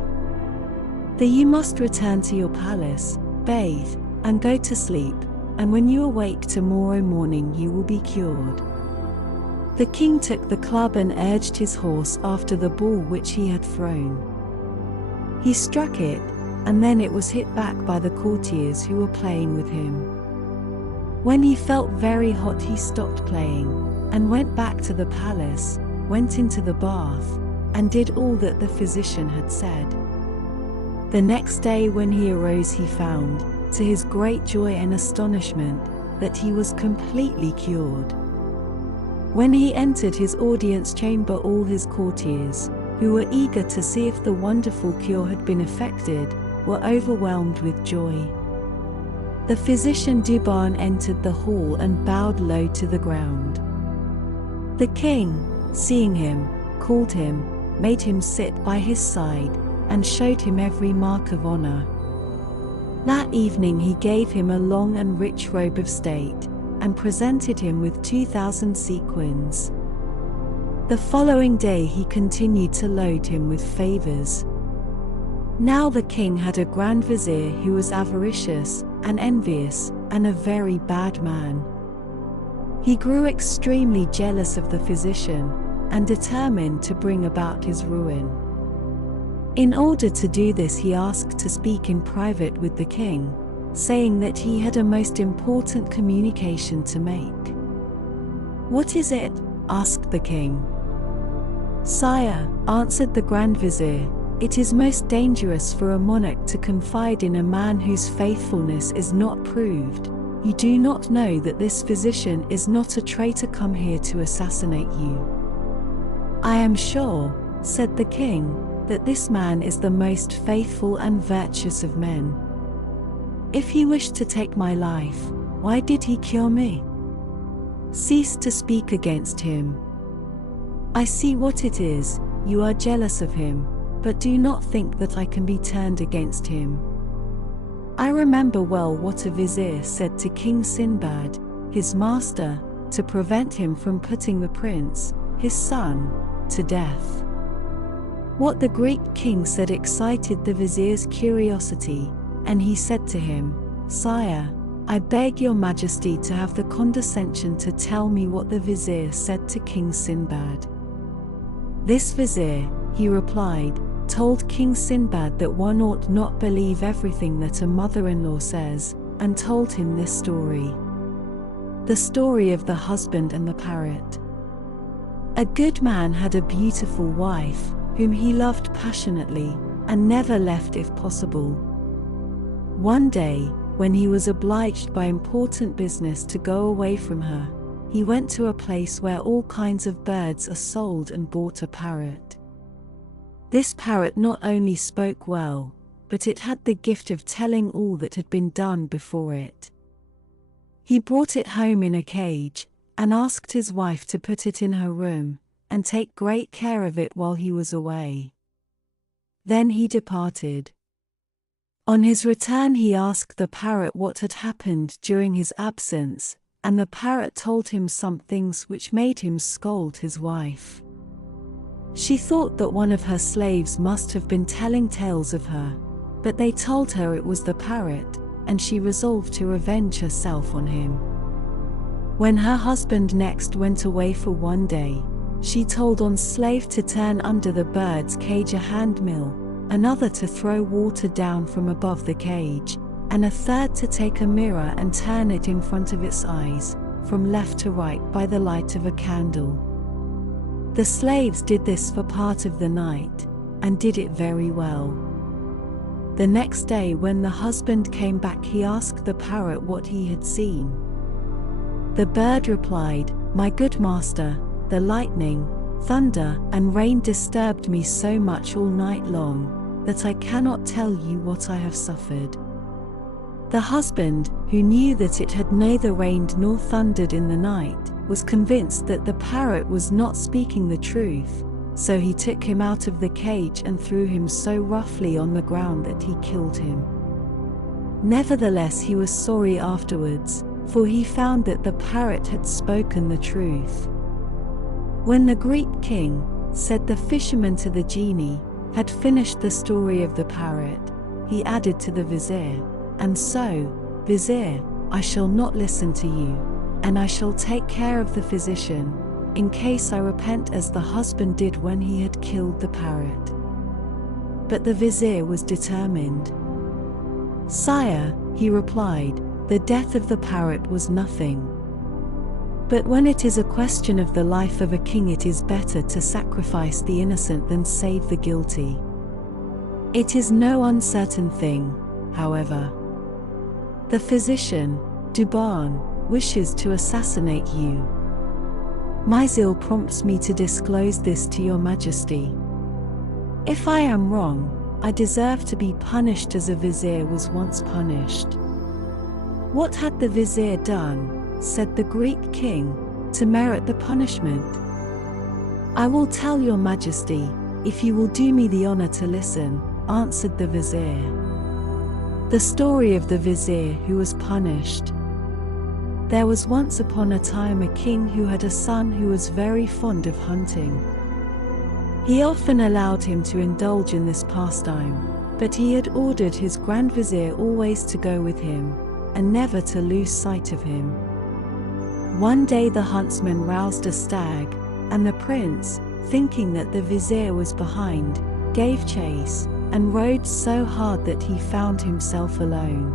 Then you must return to your palace, bathe, and go to sleep, and when you awake tomorrow morning you will be cured." The king took the club and urged his horse after the ball which he had thrown. He struck it, and then it was hit back by the courtiers who were playing with him. When he felt very hot he stopped playing, and went back to the palace, went into the bath, and did all that the physician had said. The next day when he arose he found, to his great joy and astonishment, that he was completely cured. When he entered his audience chamber, all his courtiers, who were eager to see if the wonderful cure had been effected, were overwhelmed with joy. The physician Duban entered the hall and bowed low to the ground. The king, seeing him, called him, made him sit by his side, and showed him every mark of honor. That evening he gave him a long and rich robe of state, and presented him with 2,000 sequins. The following day he continued to load him with favors. Now the king had a grand vizier who was avaricious and envious, and a very bad man. He grew extremely jealous of the physician, and determined to bring about his ruin. In order to do this he asked to speak in private with the king, saying that he had a most important communication to make. "What is it?" asked the king. "Sire," answered the Grand Vizier, "it is most dangerous for a monarch to confide in a man whose faithfulness is not proved. You do not know that this physician is not a traitor come here to assassinate you." "I am sure," said the king, "that this man is the most faithful and virtuous of men. If he wished to take my life, why did he cure me? Cease to speak against him. I see what it is, you are jealous of him, but do not think that I can be turned against him. I remember well what a vizier said to King Sinbad, his master, to prevent him from putting the prince, his son, to death." What the Greek king said excited the vizier's curiosity, and he said to him, "Sire, I beg your majesty to have the condescension to tell me what the vizier said to King Sinbad." "This vizier," he replied, "told King Sinbad that one ought not believe everything that a mother-in-law says, and told him this story. The story of the husband and the parrot. A good man had a beautiful wife, whom he loved passionately, and never left if possible. One day, when he was obliged by important business to go away from her, he went to a place where all kinds of birds are sold and bought a parrot. This parrot not only spoke well, but it had the gift of telling all that had been done before it. He brought it home in a cage, and asked his wife to put it in her room, and take great care of it while he was away. Then he departed. On his return he asked the parrot what had happened during his absence, and the parrot told him some things which made him scold his wife. She thought that one of her slaves must have been telling tales of her, but they told her it was the parrot, and she resolved to revenge herself on him. When her husband next went away for one day, she told one slave to turn under the bird's cage a hand mill, another to throw water down from above the cage, and a third to take a mirror and turn it in front of its eyes, from left to right by the light of a candle. The slaves did this for part of the night, and did it very well. The next day when the husband came back he asked the parrot what he had seen. The bird replied, "My good master, the lightning, thunder, and rain disturbed me so much all night long, that I cannot tell you what I have suffered." The husband, who knew that it had neither rained nor thundered in the night, was convinced that the parrot was not speaking the truth, so he took him out of the cage and threw him so roughly on the ground that he killed him. Nevertheless he was sorry afterwards, for he found that the parrot had spoken the truth. When the Greek king, said the fisherman to the genie, had finished the story of the parrot, he added to the vizier, "And so, vizier, I shall not listen to you, and I shall take care of the physician, in case I repent as the husband did when he had killed the parrot." But the vizier was determined. "Sire," he replied, "the death of the parrot was nothing. But when it is a question of the life of a king, it is better to sacrifice the innocent than save the guilty. It is no uncertain thing, however. The physician, Duban, wishes to assassinate you. My zeal prompts me to disclose this to your majesty. If I am wrong, I deserve to be punished as a vizier was once punished." "What had the vizier done," said the Greek king, "to merit the punishment?" "I will tell your majesty, if you will do me the honor to listen," answered the vizier. The story of the vizier who was punished. There was once upon a time a king who had a son who was very fond of hunting. He often allowed him to indulge in this pastime, but he had ordered his grand vizier always to go with him, and never to lose sight of him. One day the huntsman roused a stag, and the prince, thinking that the vizier was behind, gave chase, and rode so hard that he found himself alone.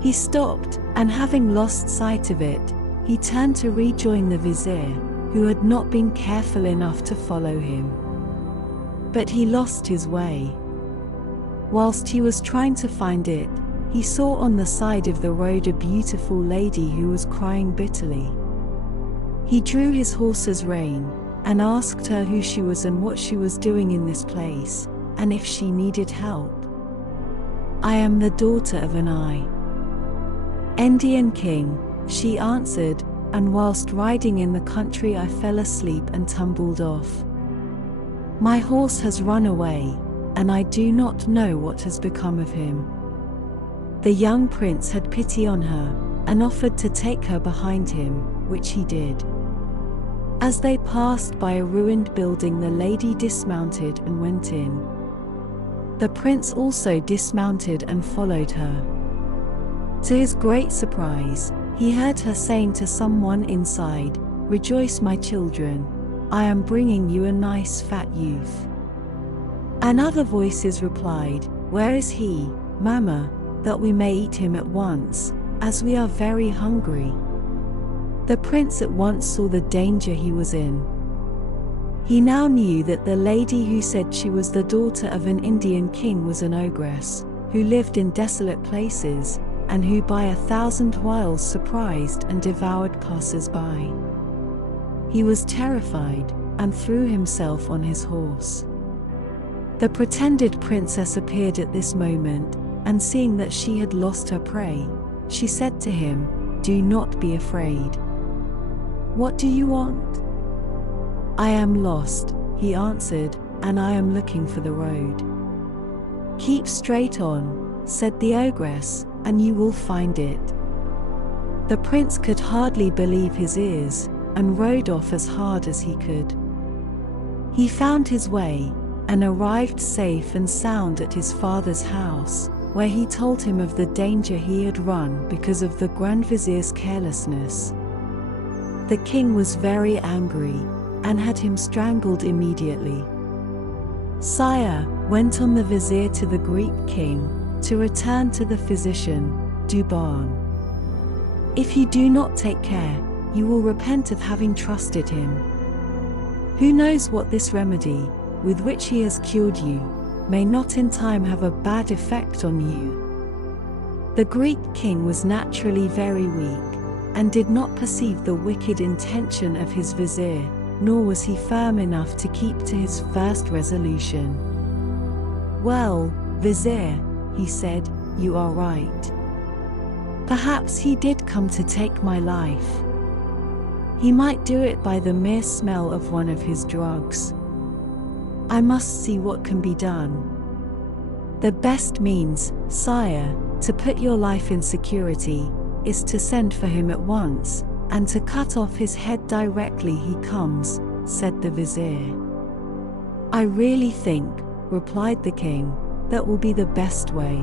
He stopped, and having lost sight of it, he turned to rejoin the vizier, who had not been careful enough to follow him. But he lost his way. Whilst he was trying to find it, he saw on the side of the road a beautiful lady who was crying bitterly. He drew his horse's rein, and asked her who she was and what she was doing in this place, and if she needed help. "I am the daughter of an Indian king," she answered, "and whilst riding in the country I fell asleep and tumbled off. My horse has run away, and I do not know what has become of him." The young prince had pity on her, and offered to take her behind him, which he did. As they passed by a ruined building, the lady dismounted and went in. The prince also dismounted and followed her. To his great surprise, he heard her saying to someone inside, "Rejoice, my children, I am bringing you a nice fat youth." And other voices replied, "Where is he, Mama, that we may eat him at once, as we are very hungry?" The prince at once saw the danger he was in. He now knew that the lady who said she was the daughter of an Indian king was an ogress, who lived in desolate places, and who by 1,000 wiles surprised and devoured passers-by. He was terrified, and threw himself on his horse. The pretended princess appeared at this moment, and seeing that she had lost her prey, she said to him, "Do not be afraid. What do you want?" "I am lost," he answered, "and I am looking for the road." "Keep straight on," said the ogress, "and you will find it." The prince could hardly believe his ears, and rode off as hard as he could. He found his way, and arrived safe and sound at his father's house, where he told him of the danger he had run because of the Grand Vizier's carelessness. The king was very angry, and had him strangled immediately. "Sire," went on the vizier to the Greek king, "to return to the physician, Duban. If you do not take care, you will repent of having trusted him. Who knows what this remedy, with which he has cured you, may not in time have a bad effect on you." The Greek king was naturally very weak, and did not perceive the wicked intention of his vizier, nor was he firm enough to keep to his first resolution. "Well, vizier," he said, "you are right. Perhaps he did come to take my life. He might do it by the mere smell of one of his drugs. I must see what can be done. The best means, sire, to put your life in security, is to send for him at once, and to cut off his head directly he comes," said the vizier. "I really think," replied the king, "that will be the best way."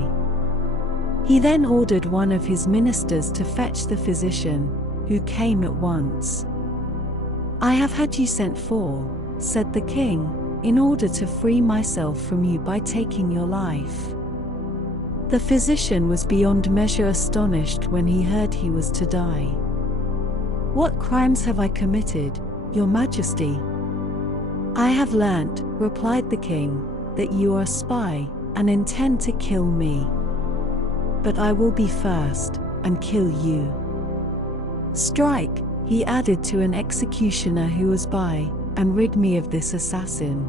He then ordered one of his ministers to fetch the physician, who came at once. "I have had you sent for," said the king, "in order to free myself from you by taking your life." The physician was beyond measure astonished when he heard he was to die. "What crimes have I committed, your majesty?" "I have learnt," replied the king, "that you are a spy, and intend to kill me. But I will be first, and kill you. Strike," he added to an executioner who was by, "and rid me of this assassin."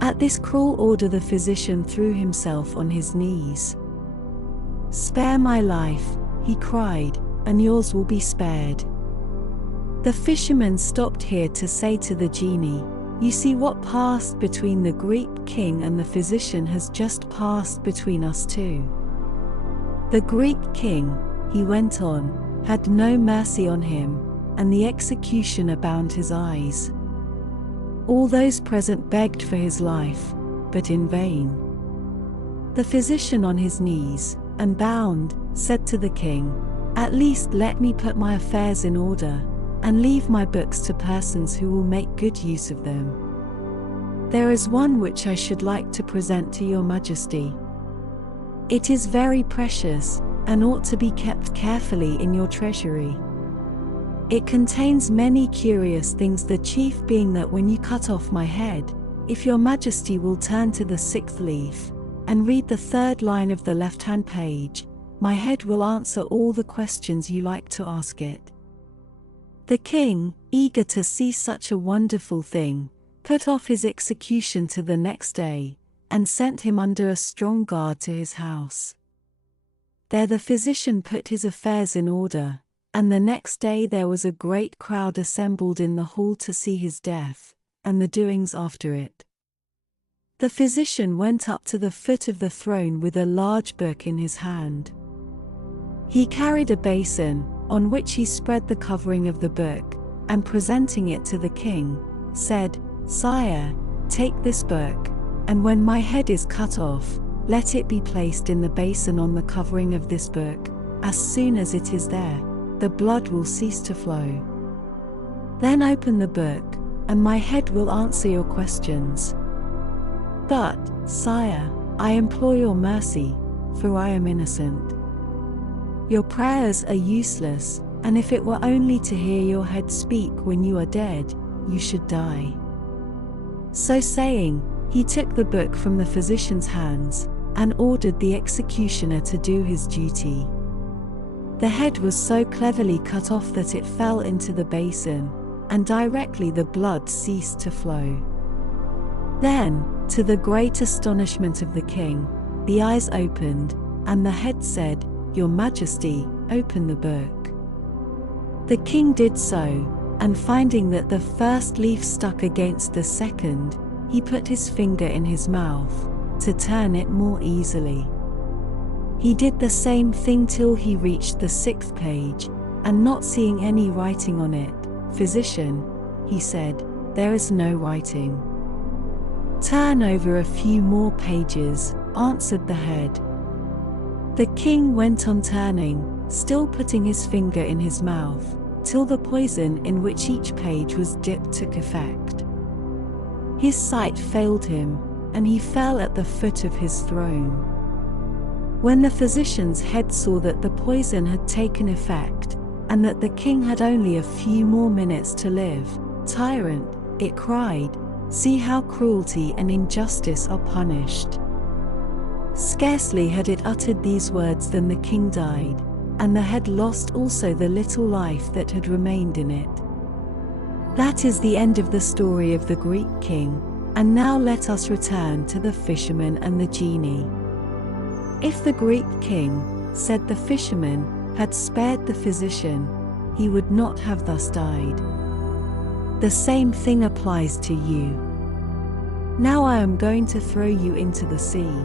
At this cruel order the physician threw himself on his knees. "Spare my life," he cried, "and yours will be spared." The fisherman stopped here to say to the genie, "You see what passed between the Greek king and the physician has just passed between us too." The Greek king, he went on, had no mercy on him, and the executioner bound his eyes. All those present begged for his life, but in vain. The physician on his knees, and bound, said to the king, "At least let me put my affairs in order, and leave my books to persons who will make good use of them. There is one which I should like to present to your majesty. It is very precious, and ought to be kept carefully in your treasury. It contains many curious things, the chief being that when you cut off my head, if your majesty will turn to the 6th leaf, and read the 3rd line of the left-hand page, my head will answer all the questions you like to ask it." The king, eager to see such a wonderful thing, put off his execution to the next day, and sent him under a strong guard to his house. There the physician put his affairs in order, and the next day there was a great crowd assembled in the hall to see his death, and the doings after it. The physician went up to the foot of the throne with a large book in his hand. He carried a basin, on which he spread the covering of the book, and presenting it to the king, said, "Sire, take this book, and when my head is cut off, let it be placed in the basin on the covering of this book. As soon as it is there, the blood will cease to flow. Then open the book, and my head will answer your questions. But, sire, I implore your mercy, for I am innocent. Your prayers are useless, and if it were only to hear your head speak when you are dead, you should die." So saying, he took the book from the physician's hands, and ordered the executioner to do his duty. The head was so cleverly cut off that it fell into the basin, and directly the blood ceased to flow. Then, to the great astonishment of the king, the eyes opened, and the head said, "Your Majesty, open the book." The king did so, and finding that the 1st leaf stuck against the 2nd, he put his finger in his mouth, to turn it more easily. He did the same thing till he reached the 6th page, and not seeing any writing on it, "Physician," he said, "there is no writing." "Turn over a few more pages," answered the head. The king went on turning, still putting his finger in his mouth, till the poison in which each page was dipped took effect. His sight failed him, and he fell at the foot of his throne. When the physician's head saw that the poison had taken effect, and that the king had only a few more minutes to live, "Tyrant," it cried, "see how cruelty and injustice are punished." Scarcely had it uttered these words than the king died, and the head lost also the little life that had remained in it. That is the end of the story of the Greek king, and now let us return to the fisherman and the genie. "If the Greek king," said the fisherman, "had spared the physician, he would not have thus died. The same thing applies to you. Now I am going to throw you into the sea."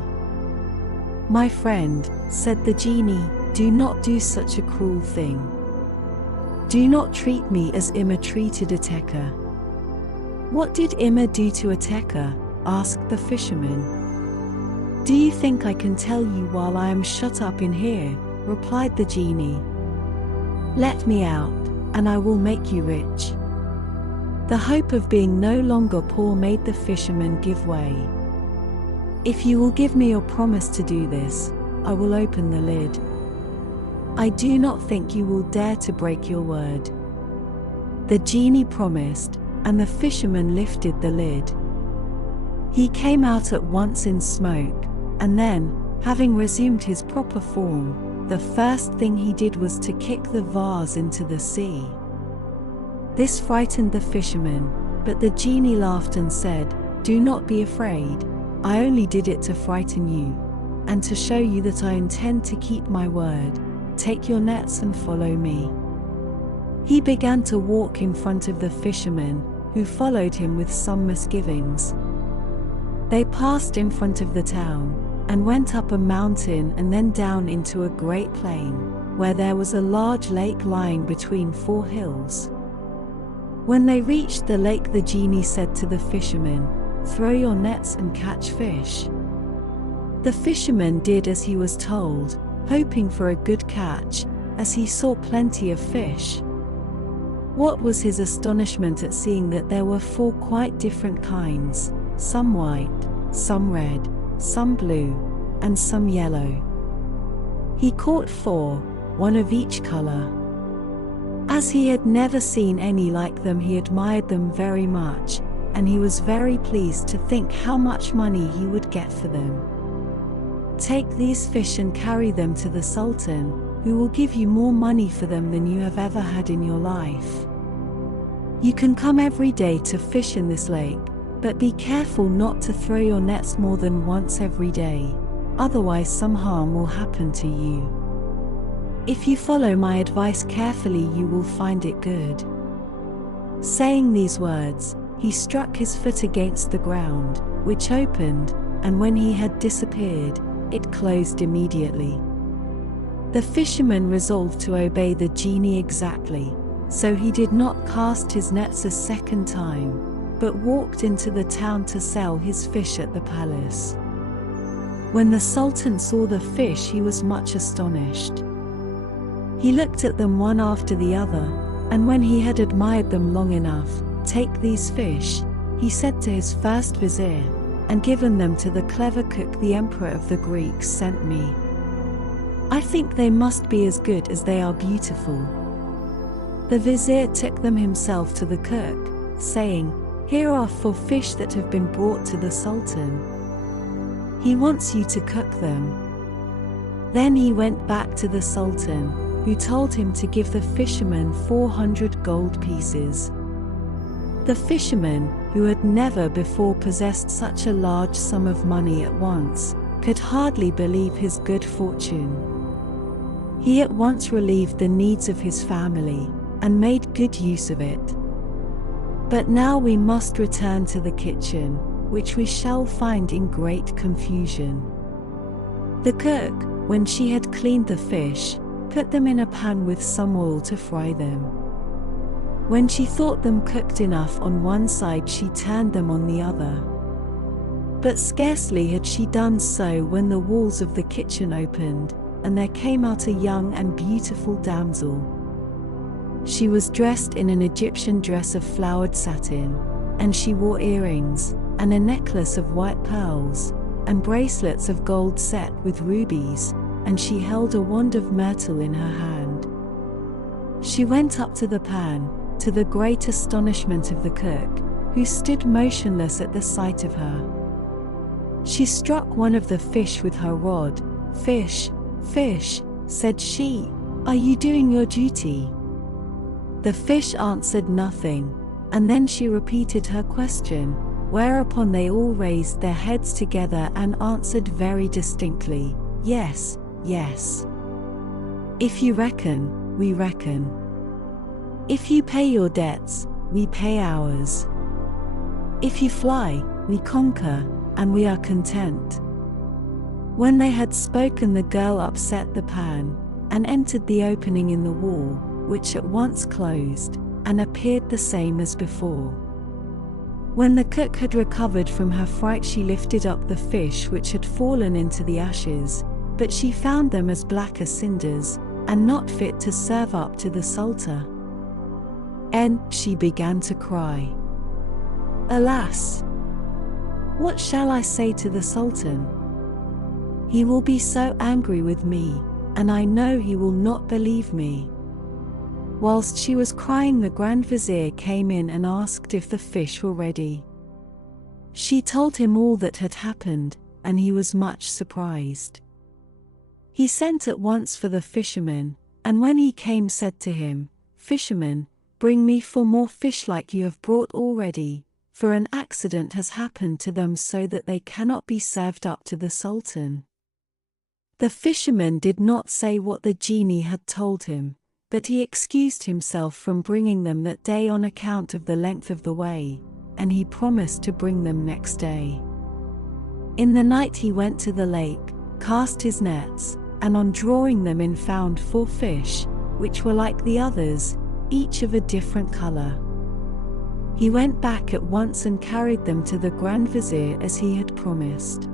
"My friend," said the genie, "do not do such a cruel thing. Do not treat me as Immer treated Ateca." "What did Immer do to Ateca?" asked the fisherman. "Do you think I can tell you while I am shut up in here?" replied the genie. "Let me out, and I will make you rich." The hope of being no longer poor made the fisherman give way. "If you will give me your promise to do this, I will open the lid." "I do not think you will dare to break your word." The genie promised, and the fisherman lifted the lid. He came out at once in smoke, and then, having resumed his proper form, the first thing he did was to kick the vase into the sea. This frightened the fisherman, but the genie laughed and said, "Do not be afraid. I only did it to frighten you, and to show you that I intend to keep my word. Take your nets and follow me." He began to walk in front of the fisherman, who followed him with some misgivings. They passed in front of the town, and went up a mountain and then down into a great plain, where there was a large lake lying between 4 hills. When they reached the lake, the genie said to the fisherman, "Throw your nets and catch fish." The fisherman did as he was told, hoping for a good catch, as he saw plenty of fish. What was his astonishment at seeing that there were 4 quite different kinds, some white, some red, some blue, and some yellow. He caught 4, one of each color. As he had never seen any like them, he admired them very much, and he was very pleased to think how much money he would get for them. "Take these fish and carry them to the Sultan, who will give you more money for them than you have ever had in your life. You can come every day to fish in this lake, but be careful not to throw your nets more than once every day, otherwise some harm will happen to you. If you follow my advice carefully, you will find it good." Saying these words, he struck his foot against the ground, which opened, and when he had disappeared, it closed immediately. The fisherman resolved to obey the genie exactly, so he did not cast his nets a second time, but walked into the town to sell his fish at the palace. When the Sultan saw the fish, he was much astonished. He looked at them one after the other, and when he had admired them long enough, "Take these fish," he said to his first vizier, "and given them to the clever cook the emperor of the Greeks sent me. I think they must be as good as they are beautiful." The vizier took them himself to the cook, saying, "Here are 4 fish that have been brought to the Sultan. He wants you to cook them." Then he went back to the Sultan, who told him to give the fisherman 400 gold pieces. The fisherman, who had never before possessed such a large sum of money at once, could hardly believe his good fortune. He at once relieved the needs of his family, and made good use of it. But now we must return to the kitchen, which we shall find in great confusion. The cook, when she had cleaned the fish, put them in a pan with some oil to fry them. When she thought them cooked enough on one side, she turned them on the other. But scarcely had she done so when the walls of the kitchen opened, and there came out a young and beautiful damsel. She was dressed in an Egyptian dress of flowered satin, and she wore earrings, and a necklace of white pearls, and bracelets of gold set with rubies, and she held a wand of myrtle in her hand. She went up to the pan, to the great astonishment of the cook, who stood motionless at the sight of her. She struck one of the fish with her rod. "Fish, fish," said she, "are you doing your duty?" The fish answered nothing, and then she repeated her question, whereupon they all raised their heads together and answered very distinctly, "Yes, yes. If you reckon, we reckon. If you pay your debts, we pay ours. If you fly, we conquer, and we are content." When they had spoken, the girl upset the pan, and entered the opening in the wall, which at once closed, and appeared the same as before. When the cook had recovered from her fright, she lifted up the fish which had fallen into the ashes, but she found them as black as cinders, and not fit to serve up to the Sultan. And she began to cry. "Alas! What shall I say to the Sultan? He will be so angry with me, and I know he will not believe me." Whilst she was crying, the Grand Vizier came in and asked if the fish were ready. She told him all that had happened, and he was much surprised. He sent at once for the fisherman, and when he came said to him, "Fisherman, bring me 4 more fish like you have brought already, for an accident has happened to them so that they cannot be served up to the Sultan." The fisherman did not say what the genie had told him, but he excused himself from bringing them that day on account of the length of the way, and he promised to bring them next day. In the night he went to the lake, cast his nets, and on drawing them in found 4 fish, which were like the others, each of a different color. He went back at once and carried them to the Grand Vizier as he had promised.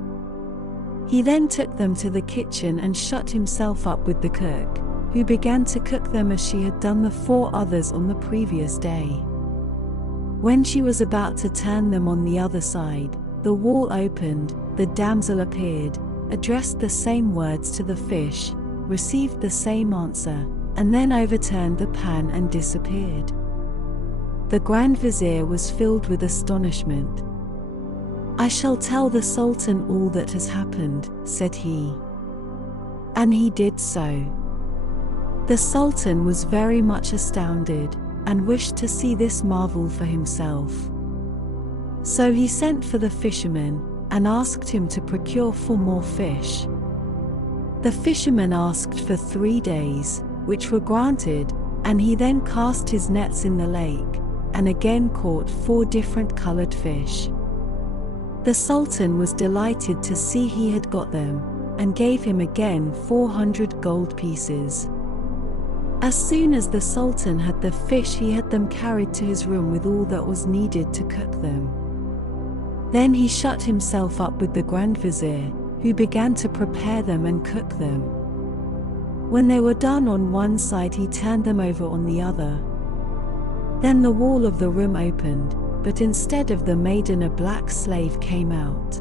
He then took them to the kitchen and shut himself up with the cook, who began to cook them as she had done the 4 others on the previous day. When she was about to turn them on the other side, the wall opened, the damsel appeared, addressed the same words to the fish, received the same answer, and then overturned the pan and disappeared. The Grand Vizier was filled with astonishment. "I shall tell the Sultan all that has happened," said he. And he did so. The Sultan was very much astounded, and wished to see this marvel for himself. So he sent for the fisherman, and asked him to procure 4 more fish. The fisherman asked for 3 days, which were granted, and he then cast his nets in the lake, and again caught 4 different colored fish. The Sultan was delighted to see he had got them, and gave him again 400 gold pieces. As soon as the Sultan had the fish, he had them carried to his room with all that was needed to cook them. Then he shut himself up with the Grand Vizier, who began to prepare them and cook them. When they were done on one side, he turned them over on the other. Then the wall of the room opened, but instead of the maiden a black slave came out.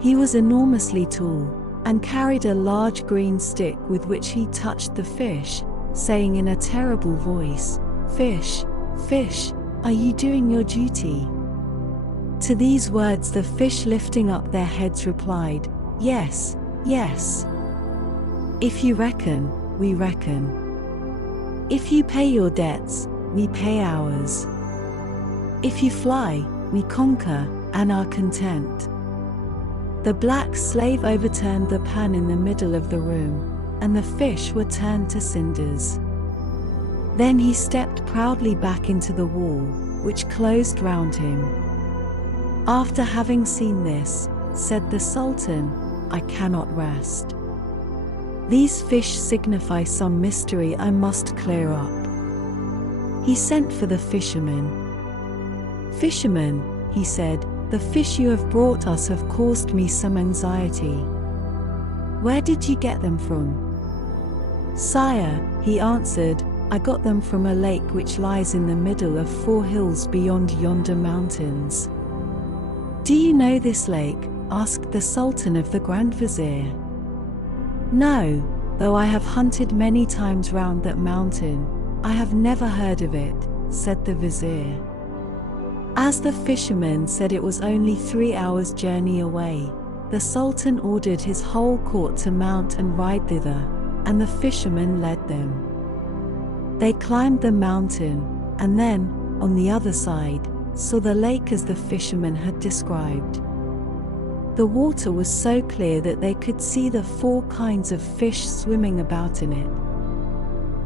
He was enormously tall, and carried a large green stick with which he touched the fish, saying in a terrible voice, "Fish, fish, are you doing your duty?" To these words the fish, lifting up their heads, replied, "Yes, yes. If you reckon, we reckon. If you pay your debts, we pay ours. If you fly, we conquer, and are content." The black slave overturned the pan in the middle of the room, and the fish were turned to cinders. Then he stepped proudly back into the wall, which closed round him. After having seen this, said the Sultan, "I cannot rest. These fish signify some mystery I must clear up." He sent for the fisherman. "Fisherman," he said, "the fish you have brought us have caused me some anxiety. Where did you get them from?" "Sire," he answered, "I got them from a lake which lies in the middle of 4 hills beyond yonder mountains." "Do you know this lake?" asked the Sultan of the Grand Vizier. "No, though I have hunted many times round that mountain, I have never heard of it," said the Vizier. As the fisherman said it was only 3 hours' journey away, the Sultan ordered his whole court to mount and ride thither, and the fisherman led them. They climbed the mountain, and then, on the other side, saw the lake as the fisherman had described. The water was so clear that they could see the 4 kinds of fish swimming about in it.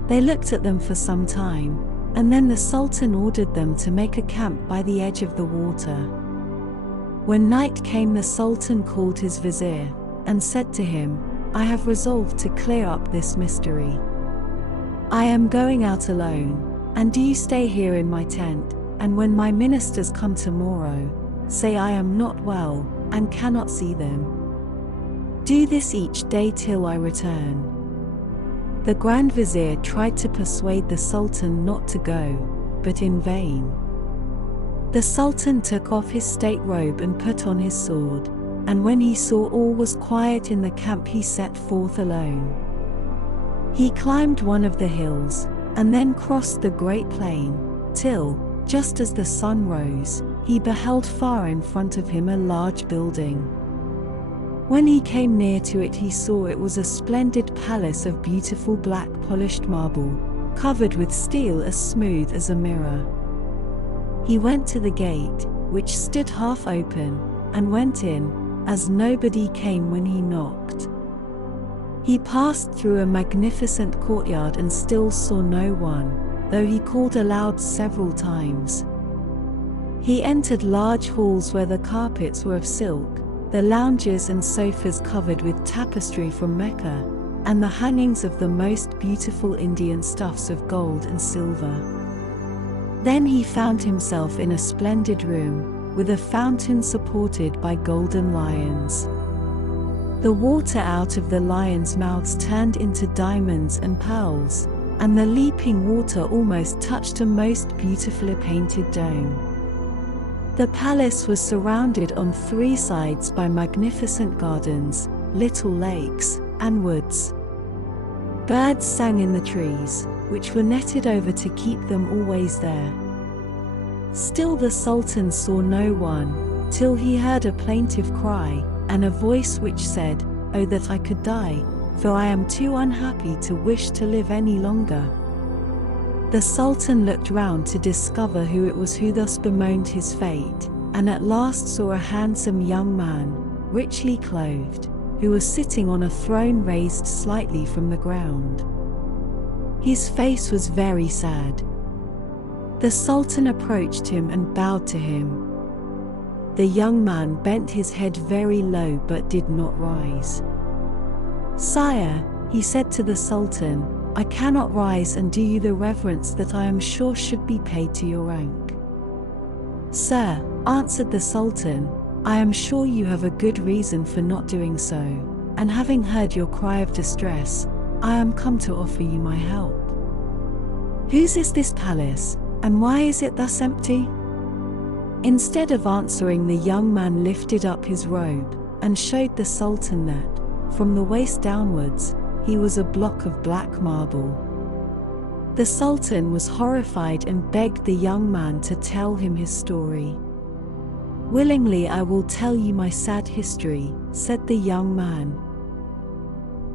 They looked at them for some time, and then the Sultan ordered them to make a camp by the edge of the water. When night came, the Sultan called his Vizier, and said to him, "I have resolved to clear up this mystery. I am going out alone, and do you stay here in my tent, and when my ministers come tomorrow, say I am not well, and cannot see them. Do this each day till I return." The Grand Vizier tried to persuade the Sultan not to go, but in vain. The Sultan took off his state robe and put on his sword, and when he saw all was quiet in the camp, he set forth alone. He climbed one of the hills, and then crossed the great plain, till, just as the sun rose, he beheld far in front of him a large building. When he came near to it, he saw it was a splendid palace of beautiful black polished marble, covered with steel as smooth as a mirror. He went to the gate, which stood half open, and went in, as nobody came when he knocked. He passed through a magnificent courtyard and still saw no one, though he called aloud several times. He entered large halls where the carpets were of silk, the lounges and sofas covered with tapestry from Mecca, and the hangings of the most beautiful Indian stuffs of gold and silver. Then he found himself in a splendid room, with a fountain supported by golden lions. The water out of the lions' mouths turned into diamonds and pearls, and the leaping water almost touched a most beautifully painted dome. The palace was surrounded on 3 sides by magnificent gardens, little lakes, and woods. Birds sang in the trees, which were netted over to keep them always there. Still the Sultan saw no one, till he heard a plaintive cry, and a voice which said, "Oh that I could die, for I am too unhappy to wish to live any longer." The Sultan looked round to discover who it was who thus bemoaned his fate, and at last saw a handsome young man, richly clothed, who was sitting on a throne raised slightly from the ground. His face was very sad. The Sultan approached him and bowed to him. The young man bent his head very low but did not rise. "Sire," he said to the Sultan, "I cannot rise and do you the reverence that I am sure should be paid to your rank." "Sir," answered the Sultan, "I am sure you have a good reason for not doing so, and having heard your cry of distress, I am come to offer you my help. Whose is this palace, and why is it thus empty?" Instead of answering, the young man lifted up his robe, and showed the Sultan that, from the waist downwards, he was a block of black marble. The Sultan was horrified and begged the young man to tell him his story. "Willingly I will tell you my sad history," said the young man.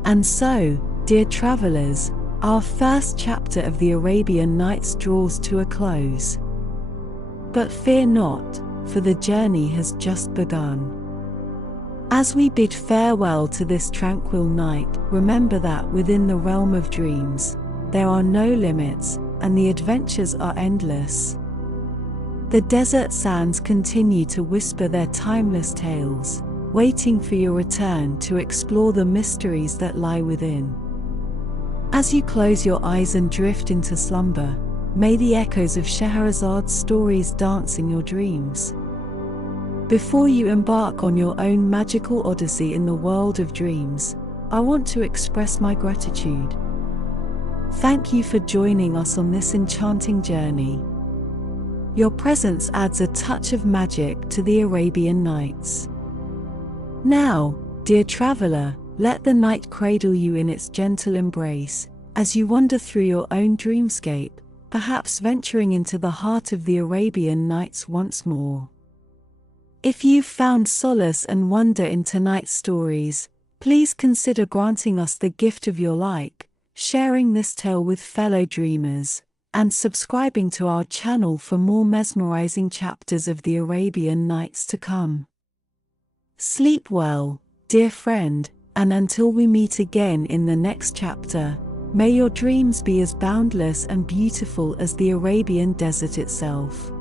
And so, dear travelers, our first chapter of the Arabian Nights draws to a close. But fear not, for the journey has just begun. As we bid farewell to this tranquil night, remember that within the realm of dreams, there are no limits, and the adventures are endless. The desert sands continue to whisper their timeless tales, waiting for your return to explore the mysteries that lie within. As you close your eyes and drift into slumber, may the echoes of Shahrazad's stories dance in your dreams. Before you embark on your own magical odyssey in the world of dreams, I want to express my gratitude. Thank you for joining us on this enchanting journey. Your presence adds a touch of magic to the Arabian Nights. Now, dear traveler, let the night cradle you in its gentle embrace, as you wander through your own dreamscape, perhaps venturing into the heart of the Arabian Nights once more. If you've found solace and wonder in tonight's stories, please consider granting us the gift of your like, sharing this tale with fellow dreamers, and subscribing to our channel for more mesmerizing chapters of the Arabian Nights to come. Sleep well, dear friend, and until we meet again in the next chapter, may your dreams be as boundless and beautiful as the Arabian desert itself.